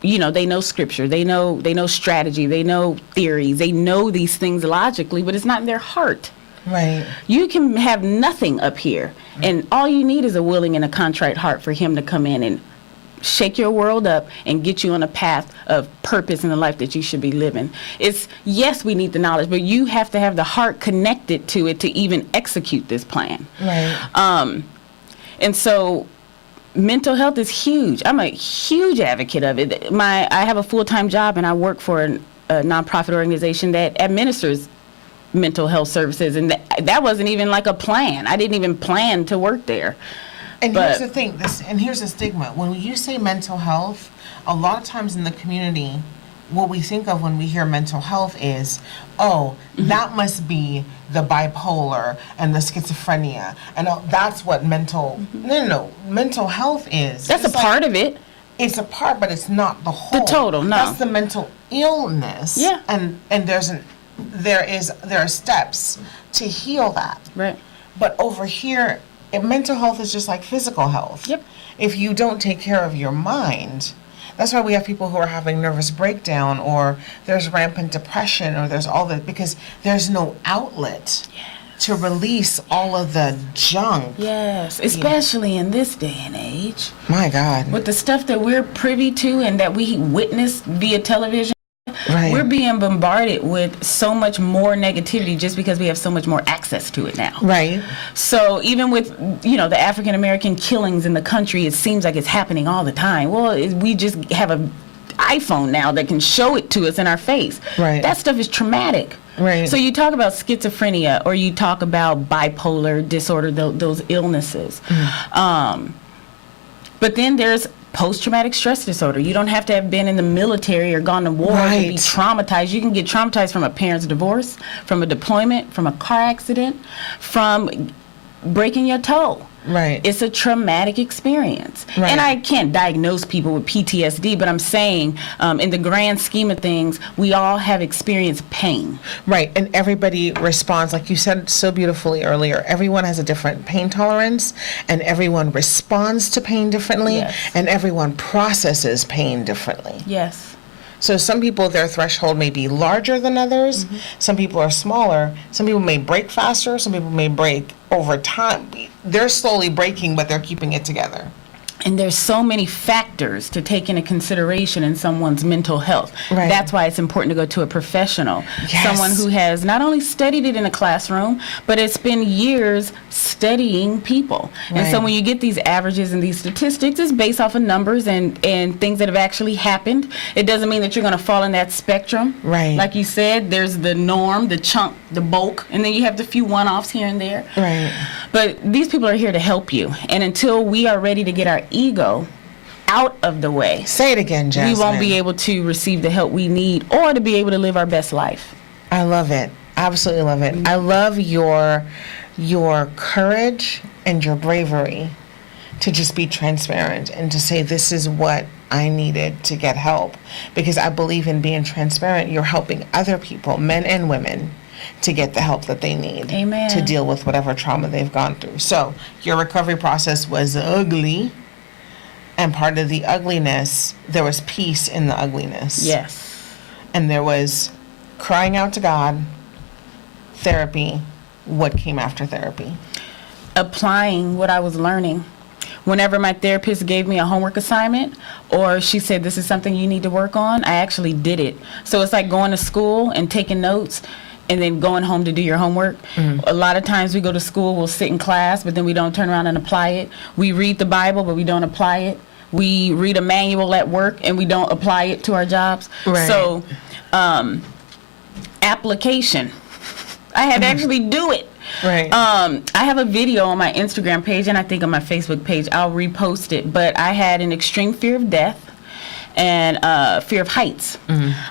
they know scripture, they know strategy, they know theories, they know these things logically, but it's not in their heart. Right. You can have nothing up here, and all you need is a willing and a contrite heart for him to come in and shake your world up and get you on a path of purpose in the life that you should be living. Yes, we need the knowledge, but you have to have the heart connected to it to even execute this plan. Right. And so mental health is huge. I'm a huge advocate of it. I have a full-time job, and I work for a nonprofit organization that administers mental health services, and that wasn't even like a plan. I didn't even plan to work there. And here's the thing, here's the stigma. When you say mental health, a lot of times in the community, what we think of when we hear mental health is, that must be the bipolar and the schizophrenia, and that's what mental. No. Mental health is. That's a part of it. It's a part, but it's not the whole. The total, no. That's the mental illness. Yeah. And there's an there are steps to heal that. Right. But over here, mental health is just like physical health. Yep. If you don't take care of your mind, that's why we have people who are having nervous breakdown, or there's rampant depression, or there's all that, because there's no outlet to release all of the junk. Yes, especially in this day and age. My God. With the stuff that we're privy to and that we witness via television, Right. we're being bombarded with so much more negativity just because we have so much more access to it now. Right. So even with, the African American killings in the country, it seems like it's happening all the time. Well, we just have a iPhone now that can show it to us in our face. Right. That stuff is traumatic. Right. So you talk about schizophrenia, or you talk about bipolar disorder, those illnesses. But then there's post-traumatic stress disorder. You don't have to have been in the military or gone to war to be traumatized. You can get traumatized from a parent's divorce, from a deployment, from a car accident, from breaking your toe. Right. It's a traumatic experience. Right. And I can't diagnose people with PTSD, but I'm saying in the grand scheme of things, we all have experienced pain. Right, and everybody responds, like you said so beautifully earlier, everyone has a different pain tolerance, and everyone responds to pain differently, Yes. and everyone processes pain differently. Yes. So some people, their threshold may be larger than others, some people are smaller, some people may break faster, some people may break over time. They're slowly breaking, but they're keeping it together. And there's so many factors to take into consideration in someone's mental health. Right. That's why it's important to go to a professional. Yes. Someone who has not only studied it in a classroom, but it's been years studying people. And so Right. when you get these averages and these statistics, it's based off of numbers and things that have actually happened. It doesn't mean that you're going to fall in that spectrum. Right. Like you said, there's the norm, the chunk, the bulk, and then you have the few one-offs here and there. Right. But these people are here to help you. And until we are ready to get our ego out of the way, Say it again, Jazmin. we won't be able to receive the help we need or to be able to live our best life. I love it. Absolutely love it. I love your courage and your bravery to just be transparent and to say, this is what I needed to get help. Because I believe in being transparent. You're helping other people, men and women, to get the help that they need. Amen. To deal with whatever trauma they've gone through. So your recovery process was ugly. And part of the ugliness, there was peace in the ugliness. Yes. And there was crying out to God, therapy. What came after therapy? Applying what I was learning. Whenever my therapist gave me a homework assignment, or she said, this is something you need to work on, I actually did it. So it's like going to school and taking notes and then going home to do your homework. A lot of times we go to school, we'll sit in class, but then we don't turn around and apply it. We read the Bible, but we don't apply it. We read a manual at work and we don't apply it to our jobs. Right. So application. I had to actually do it. Right. I have a video on my Instagram page and I think on my Facebook page. I'll repost it. But I had an extreme fear of death and fear of heights.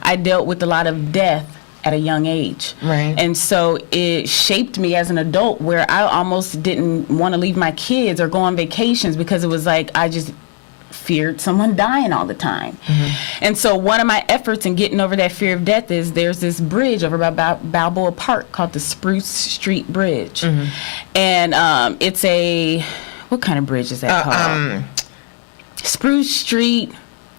I dealt with a lot of death at a young age. Right. And so it shaped me as an adult, where I almost didn't want to leave my kids or go on vacations because it was like I just feared someone dying all the time. And so one of my efforts in getting over that fear of death is there's this bridge over by Balboa Park called the Spruce Street Bridge. And it's a, what kind of bridge is that called? Spruce Street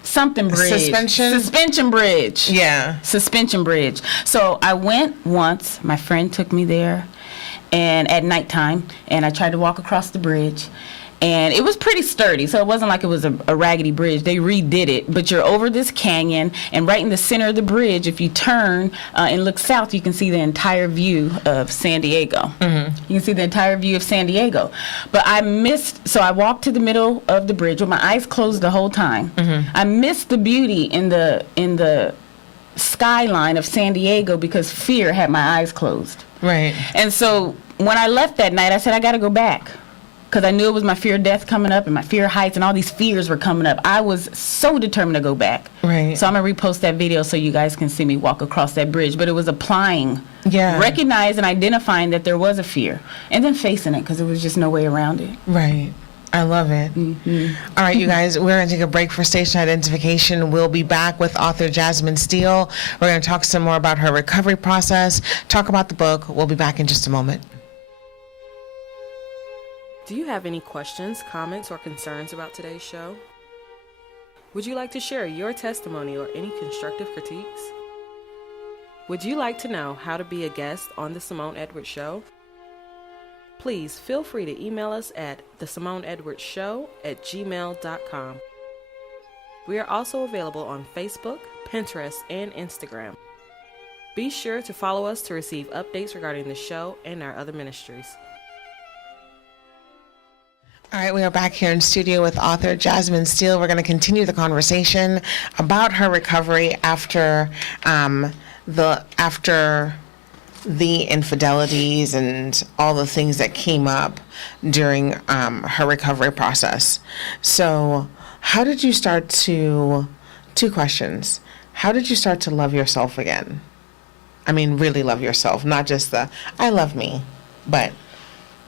something bridge. Suspension bridge. Yeah. Suspension bridge. So I went once, my friend took me there, and at nighttime, and I tried to walk across the bridge. And it was pretty sturdy, so it wasn't like it was a raggedy bridge. They redid it, but you're over this canyon, and right in the center of the bridge, if you turn and look south, you can see the entire view of San Diego. You can see the entire view of San Diego. But I missed, so I walked to the middle of the bridge with my eyes closed the whole time. I missed the beauty in the skyline of San Diego because fear had my eyes closed. Right. And so when I left that night, I said, I got to go back. Because I knew it was my fear of death coming up and my fear of heights and all these fears were coming up. I was so determined to go back. Right. So I'm going to repost that video so you guys can see me walk across that bridge. But it was applying, Yeah. recognizing, identifying that there was a fear, and then facing it because there was just no way around it. Right. I love it. All right, you guys, we're going to take a break for station identification. We'll be back with author Jazmin Steele. We're going to talk some more about her recovery process, talk about the book. We'll be back in just a moment. Do you have any questions, comments, or concerns about today's show? Would you like to share your testimony or any constructive critiques? Would you like to know how to be a guest on The Simone Edwards Show? Please feel free to email us at thesimoneedwardsshow@gmail.com. We are also available on Facebook, Pinterest, and Instagram. Be sure to follow us to receive updates regarding the show and our other ministries. All right, we are back here in studio with author Jazmin Steele. We're going to continue the conversation about her recovery after the infidelities and all the things that came up during her recovery process. So how did you start to, two questions, how did you start to love yourself again? I mean, really love yourself, not just the, I love me, but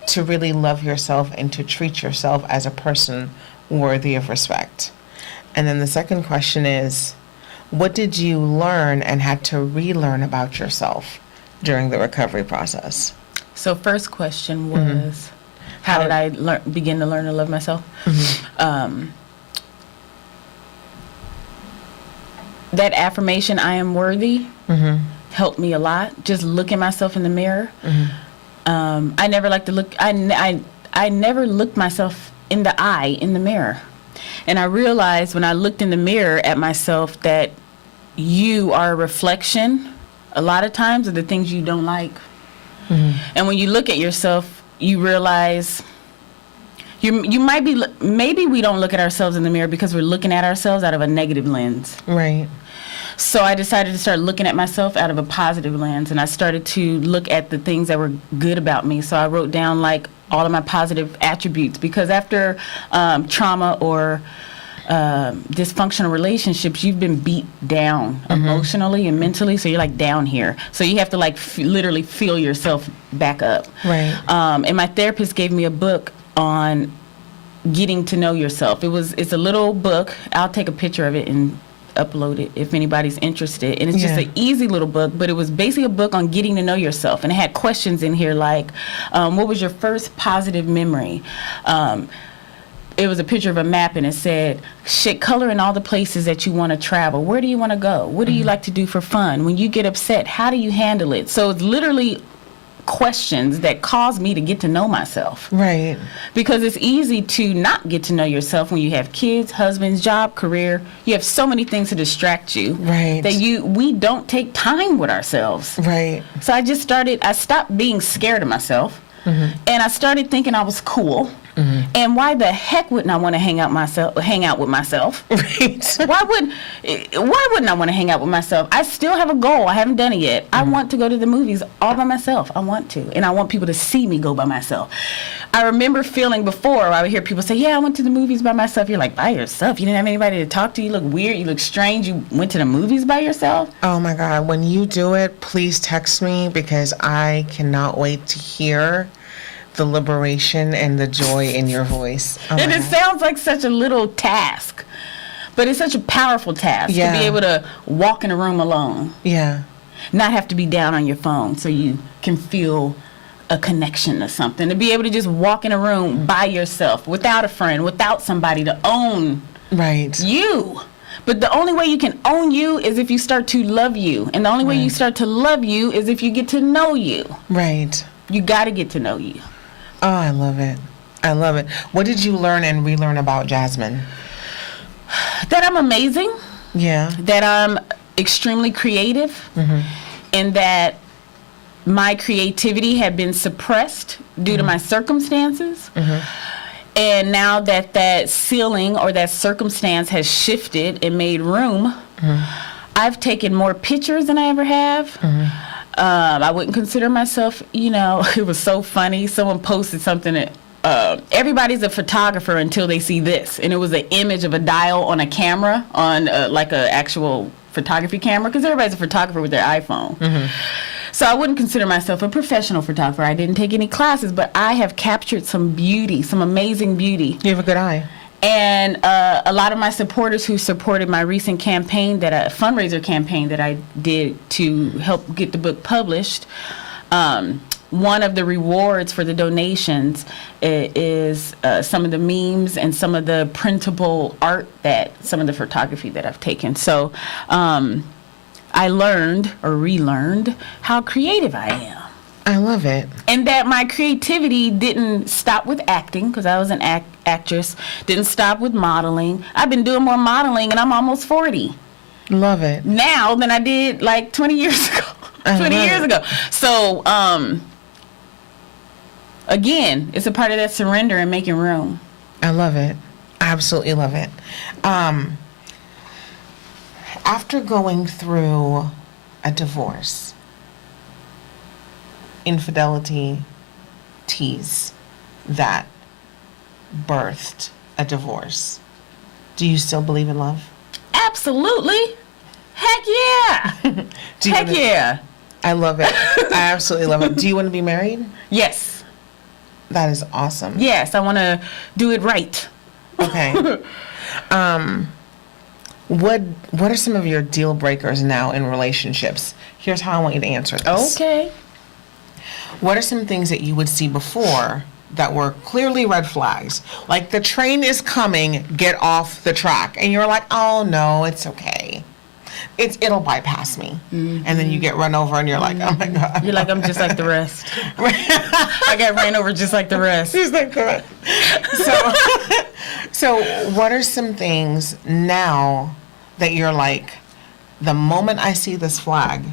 to really love yourself and to treat yourself as a person worthy of respect. And then the second question is, what did you learn and had to relearn about yourself during the recovery process? So first question was, how did I begin to learn to love myself? That affirmation, I am worthy, helped me a lot. Just looking myself in the mirror. I never like to look, I never looked myself in the eye in the mirror. And I realized when I looked in the mirror at myself that you are a reflection a lot of times of the things you don't like. And when you look at yourself, you realize you might be, maybe we don't look at ourselves in the mirror because we're looking at ourselves out of a negative lens. Right. So I decided to start looking at myself out of a positive lens, and I started to look at the things that were good about me. So I wrote down like all of my positive attributes, because after trauma or dysfunctional relationships, you've been beat down emotionally and mentally, so you're like down here. So you have to like literally feel yourself back up. Right. And my therapist gave me a book on getting to know yourself. It's a little book. I'll take a picture of it and upload it if anybody's interested. And it's just an easy little book, but it was basically a book on getting to know yourself. And it had questions in here like, what was your first positive memory? It was a picture of a map, and it said, color in all the places that you want to travel. Where do you want to go? What do you like to do for fun? When you get upset, how do you handle it? So it's literally questions that cause me to get to know myself. Right. Because it's easy to not get to know yourself when you have kids, husbands, job, career. You have so many things to distract you. Right. That we don't take time with ourselves. Right. So I stopped being scared of myself, and I started thinking I was cool. And why the heck wouldn't I want to hang out with myself? Right. Why wouldn't I want to hang out with myself? I still have a goal. I haven't done it yet. I want to go to the movies all by myself. I want to. And I want people to see me go by myself. I remember feeling before, I would hear people say, yeah, I went to the movies by myself. You're like, by yourself? You didn't have anybody to talk to? You look weird. You look strange. You went to the movies by yourself? Oh my God. When you do it, please text me, because I cannot wait to hear the liberation and the joy in your voice. Oh And it sounds like such a little task, but it's such a powerful task to be able to walk in a room alone. Yeah. Not have to be down on your phone so you can feel a connection to something. To be able to just walk in a room by yourself, without a friend, without somebody to own you. But the only way you can own you is if you start to love you. And the only way you start to love you is if you get to know you. Right. You got to get to know you. Oh, I love it. I love it. What did you learn and relearn about Jazmin? That I'm amazing. Yeah. That I'm extremely creative. And that my creativity had been suppressed due to my circumstances. And now that ceiling or that circumstance has shifted and made room, I've taken more pictures than I ever have. I wouldn't consider myself, it was so funny. Someone posted something that everybody's a photographer until they see this. And it was an image of a dial on a camera, on like an actual photography camera, because everybody's a photographer with their iPhone. So I wouldn't consider myself a professional photographer. I didn't take any classes, but I have captured some beauty, some amazing beauty. You have a good eye. And a lot of my supporters who supported my recent campaign, fundraiser campaign that I did to help get the book published, one of the rewards for the donations is some of the memes and some of the printable art some of the photography that I've taken. So I learned or relearned how creative I am. I love it. And that my creativity didn't stop with acting, because I was an actress, didn't stop with modeling. I've been doing more modeling, and I'm almost 40 Love it. now than I did like 20 years ago. 20 years ago. So, again, it's a part of that surrender and making room. I love it. I absolutely love it. After going through a divorce, infidelity tease that birthed a divorce, do you still believe in love? Absolutely. Heck yeah. Heck yeah. I love it. I absolutely love it. Do you want to be married? Yes. That is awesome. Yes, I want to do it right. Okay. What are some of your deal breakers now in relationships? Here's how I want you to answer this. Okay. What are some things that you would see before that were clearly red flags? Like, the train is coming, get off the track. And you're like, oh no, it's okay. It'll bypass me. Mm-hmm. And then you get run over and you're like, oh my God. You're like, I'm just like the rest. I got ran over just like the rest. Just like the rest. So what are some things now that you're like, the moment I see this flag,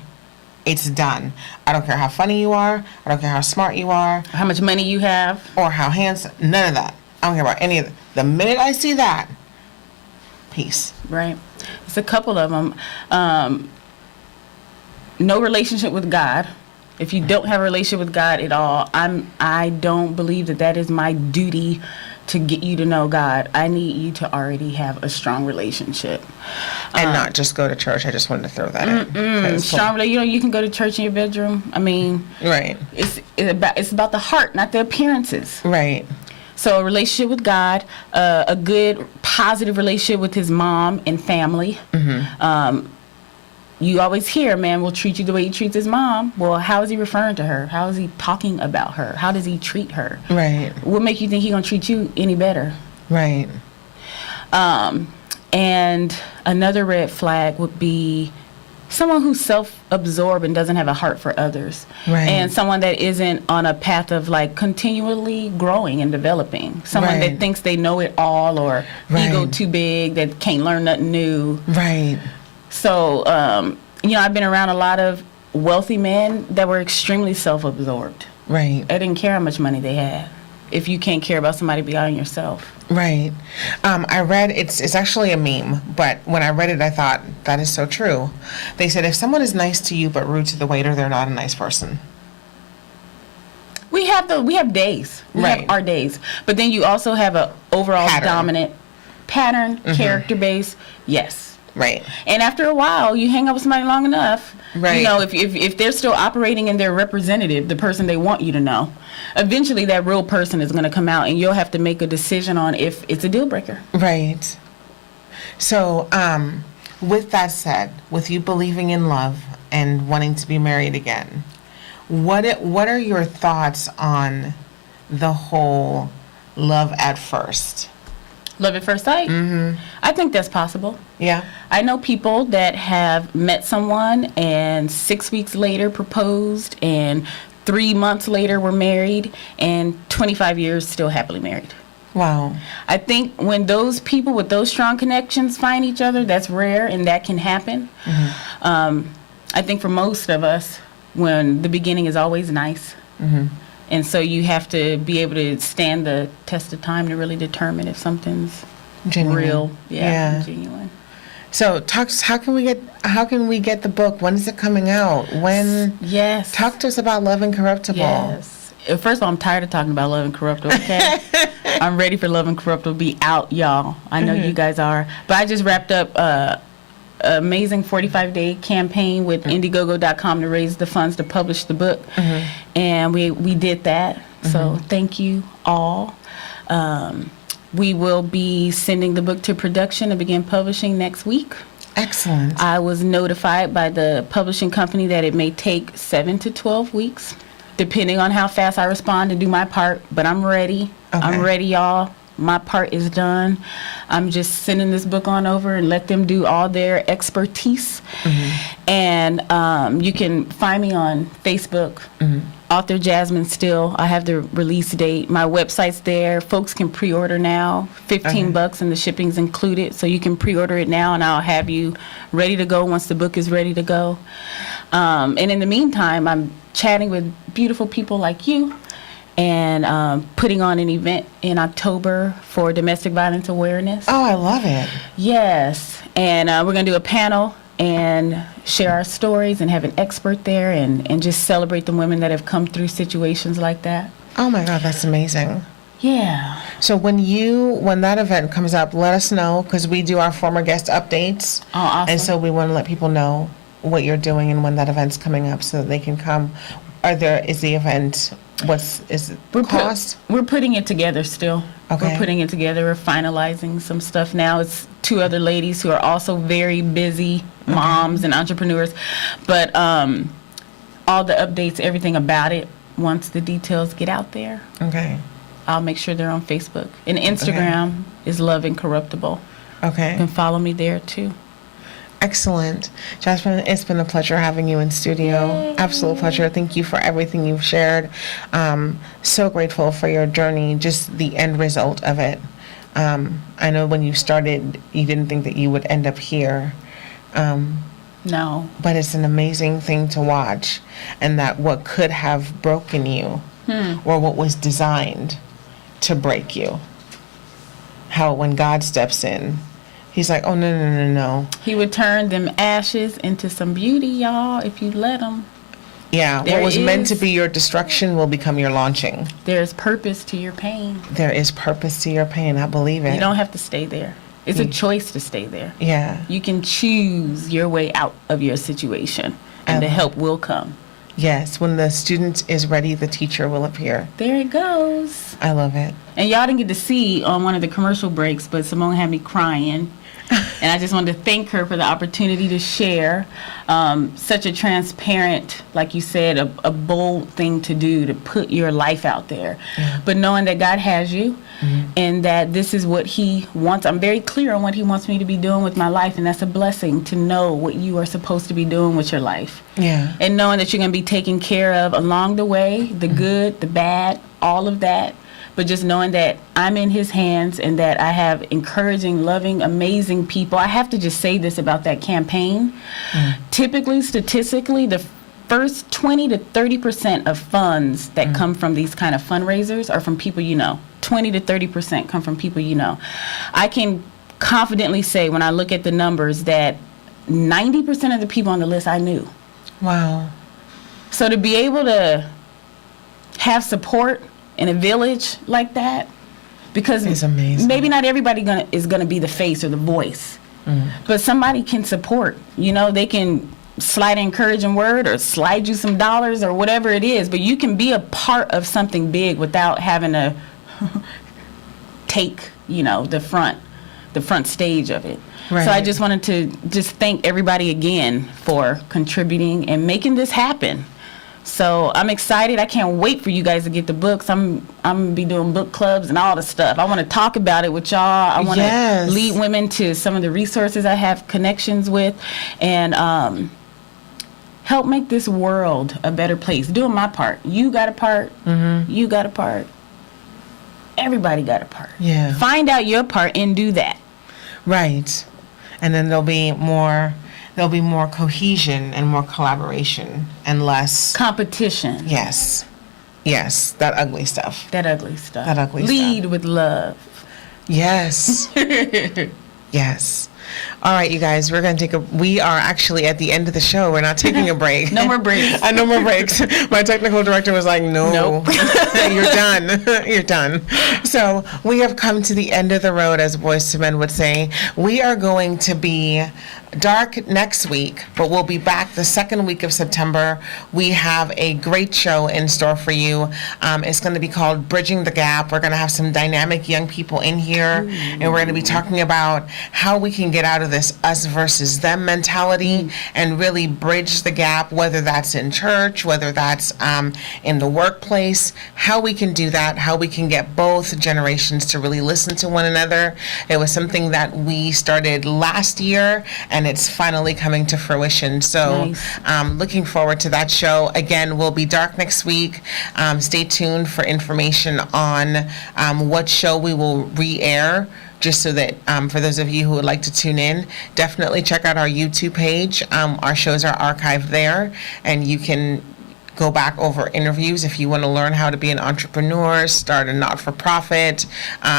it's done. I don't care how funny you are. I don't care how smart you are. How much money you have. Or how handsome. None of that. I don't care about any of it. The minute I see that, peace. Right. It's a couple of them. No relationship with God. If you don't have a relationship with God at all, I don't believe that is my duty to get you to know God. I need you to already have a strong relationship. And not just go to church. I just wanted to throw that in. Strong, you can go to church in your bedroom. I mean, right. It's about the heart, not the appearances. Right. So a relationship with God, a good, positive relationship with his mom and family. Mm-hmm. You always hear, man will treat you the way he treats his mom. Well, how is he referring to her? How is he talking about her? How does he treat her? Right. What make you think he's going to treat you any better? Right. And another red flag would be someone who's self-absorbed and doesn't have a heart for others. Right. And someone that isn't on a path of like continually growing and developing. Someone Right. that thinks they know it all, or Right. ego too big, that can't learn nothing new. Right. So, I've been around a lot of wealthy men that were extremely self-absorbed. Right. I didn't care how much money they had. If you can't care about somebody beyond yourself. Right. I read, it's actually a meme, but when I read it, I thought, that is so true. They said, if someone is nice to you but rude to the waiter, they're not a nice person. We have days. We Right. have our days. But then you also have a overall Pattern. dominant pattern, character base. Yes. Right. And after a while, you hang out with somebody long enough. Right. If they're still operating in their representative, the person they want you to know, eventually that real person is going to come out, and you'll have to make a decision on if it's a deal breaker. Right. So, with that said, with you believing in love and wanting to be married again, what are your thoughts on the whole love at first? Love at first sight? Mm-hmm. I think that's possible. Yeah. I know people that have met someone and 6 weeks later proposed, and 3 months later were married, and 25 years still happily married. Wow. I think when those people with those strong connections find each other, that's rare, and that can happen. Mm-hmm. I think for most of us, when the beginning is always nice. Mm-hmm. And so you have to be able to stand the test of time to really determine if something's Genuine. real, genuine. So how can we get the book? When is it coming out? When? Yes. Talk to us about Love Incorruptible. Yes. First of all, I'm tired of talking about Love Incorruptible, okay? I'm ready for Love Incorruptible to be out, y'all. I know you guys are. But I just wrapped up amazing 45-day campaign with Indiegogo.com to raise the funds to publish the book. And we did that. So thank you all. We will be sending the book to production and begin publishing next week. Excellent. I was notified by the publishing company that it may take 7 to 12 weeks, depending on how fast I respond to do my part. But I'm ready. Okay. I'm ready, y'all. My part is done. I'm just sending this book on over and let them do all their expertise. And you can find me on Facebook, author Jazmin Steele. I have the release date. My website's there. Folks can pre-order now, $15, and the shipping's included. So you can pre-order it now, and I'll have you ready to go once the book is ready to go. And in the meantime, I'm chatting with beautiful people like you, and putting on an event in October for domestic violence awareness. Oh, I love it. Yes, and we're going to do a panel and share our stories and have an expert there, and just celebrate the women that have come through situations like that. Oh my God, that's amazing. Yeah. So when that event comes up, let us know, because we do our former guest updates. Oh, awesome. And so we want to let people know what you're doing and when that event's coming up so that they can come. Is the event, is it cost? We're putting it together still. Okay. We're putting it together. We're finalizing some stuff now. It's 2 other ladies who are also very busy moms and entrepreneurs. But all the updates, everything about it, once the details get out there, Okay. I'll make sure they're on Facebook. And Instagram is Love Incorruptible. Okay. You can follow me there too. Excellent. Jazmin, it's been a pleasure having you in studio. Absolute pleasure. Thank you for everything you've shared. So grateful for your journey, just the end result of it. I know when you started, you didn't think that you would end up here. No. But it's an amazing thing to watch, and that what could have broken you or what was designed to break you, how when God steps in, He's like, oh, no. He would turn them ashes into some beauty, y'all, if you let him. Yeah, what was meant to be your destruction will become your launching. There's purpose to your pain. There is purpose to your pain. I believe it. You don't have to stay there. It's a choice to stay there. Yeah. You can choose your way out of your situation, and the help will come. Yes, when the student is ready, the teacher will appear. There it goes. I love it. And y'all didn't get to see on one of the commercial breaks, but Simone had me crying. And I just wanted to thank her for the opportunity to share such a transparent, like you said, a bold thing to do, to put your life out there. Yeah. But knowing that God has you and that this is what He wants. I'm very clear on what He wants me to be doing with my life, and that's a blessing to know what you are supposed to be doing with your life. Yeah. And knowing that you're going to be taken care of along the way, the good, the bad, all of that. But just knowing that I'm in His hands and that I have encouraging, loving, amazing people. I have to just say this about that campaign. Typically, statistically, the first 20 to 30% of funds that come from these kind of fundraisers are from people you know. 20 to 30% come from people you know. I can confidently say when I look at the numbers that 90% of the people on the list I knew. Wow. So to be able to have support in a village like that, because it's amazing. Maybe not everybody is gonna be the face or the voice, but somebody can support. You know, they can slide an encouraging word or slide you some dollars or whatever it is, but you can be a part of something big without having to take, you know, the front stage of it. Right. So I just wanted to just thank everybody again for contributing and making this happen. So I'm excited. I can't wait for you guys to get the books. I'm gonna be doing book clubs and all the stuff. I want to talk about it with y'all. I want to lead women to some of the resources I have connections with, and help make this world a better place. Doing my part. You got a part. You got a part. Everybody got a part. Yeah. Find out your part and do that. Right. And then there'll be more cohesion and more collaboration and less competition. Yes. That ugly stuff. Lead with love. Yes. Yes. All right, you guys, we are actually at the end of the show. We're not taking a break. No more breaks. No more breaks. My technical director was like, no, Nope. You're done. You're done. So we have come to the end of the road, as Boys to Men would say. We are going to be dark next week, but we'll be back the second week of September. We have a great show in store for you. It's going to be called Bridging the Gap. We're going to have some dynamic young people in here, and we're going to be talking about how we can get out of this us versus them mentality and really bridge the gap, whether that's in church, whether that's in the workplace, how we can do that, how we can get both generations to really listen to one another. It was something that we started last year, and it's finally coming to fruition. So Nice. Looking forward to that show. Again, we'll be dark next week. Stay tuned for information on what show we will re-air, just so that for those of you who would like to tune in, definitely check out our YouTube page. Our shows are archived there, and you can go back over interviews if you want to learn how to be an entrepreneur, start a not-for-profit,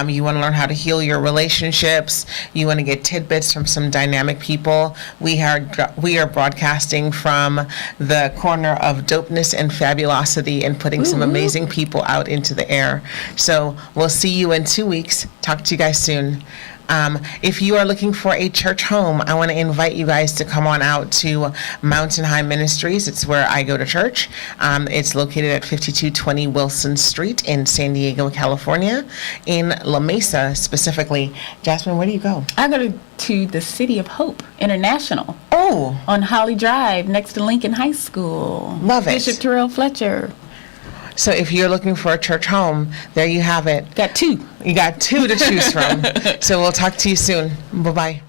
you want to learn how to heal your relationships, you want to get tidbits from some dynamic people. We are broadcasting from the corner of dopeness and fabulosity and putting some amazing people out into the air. So we'll see you in 2 weeks. Talk to you guys soon. If you are looking for a church home, I want to invite you guys to come on out to Mountain High Ministries. It's where I go to church. It's located at 5220 Wilson Street in San Diego, California, in La Mesa specifically. Jasmine, where do you go? I go to the City of Hope International. Oh, On Holly Drive, next to Lincoln High School. Love it. Bishop Terrell Fletcher. so if you're looking for a church home, there you have it. Got two. You got 2 to choose from. So we'll talk to you soon. Bye-bye.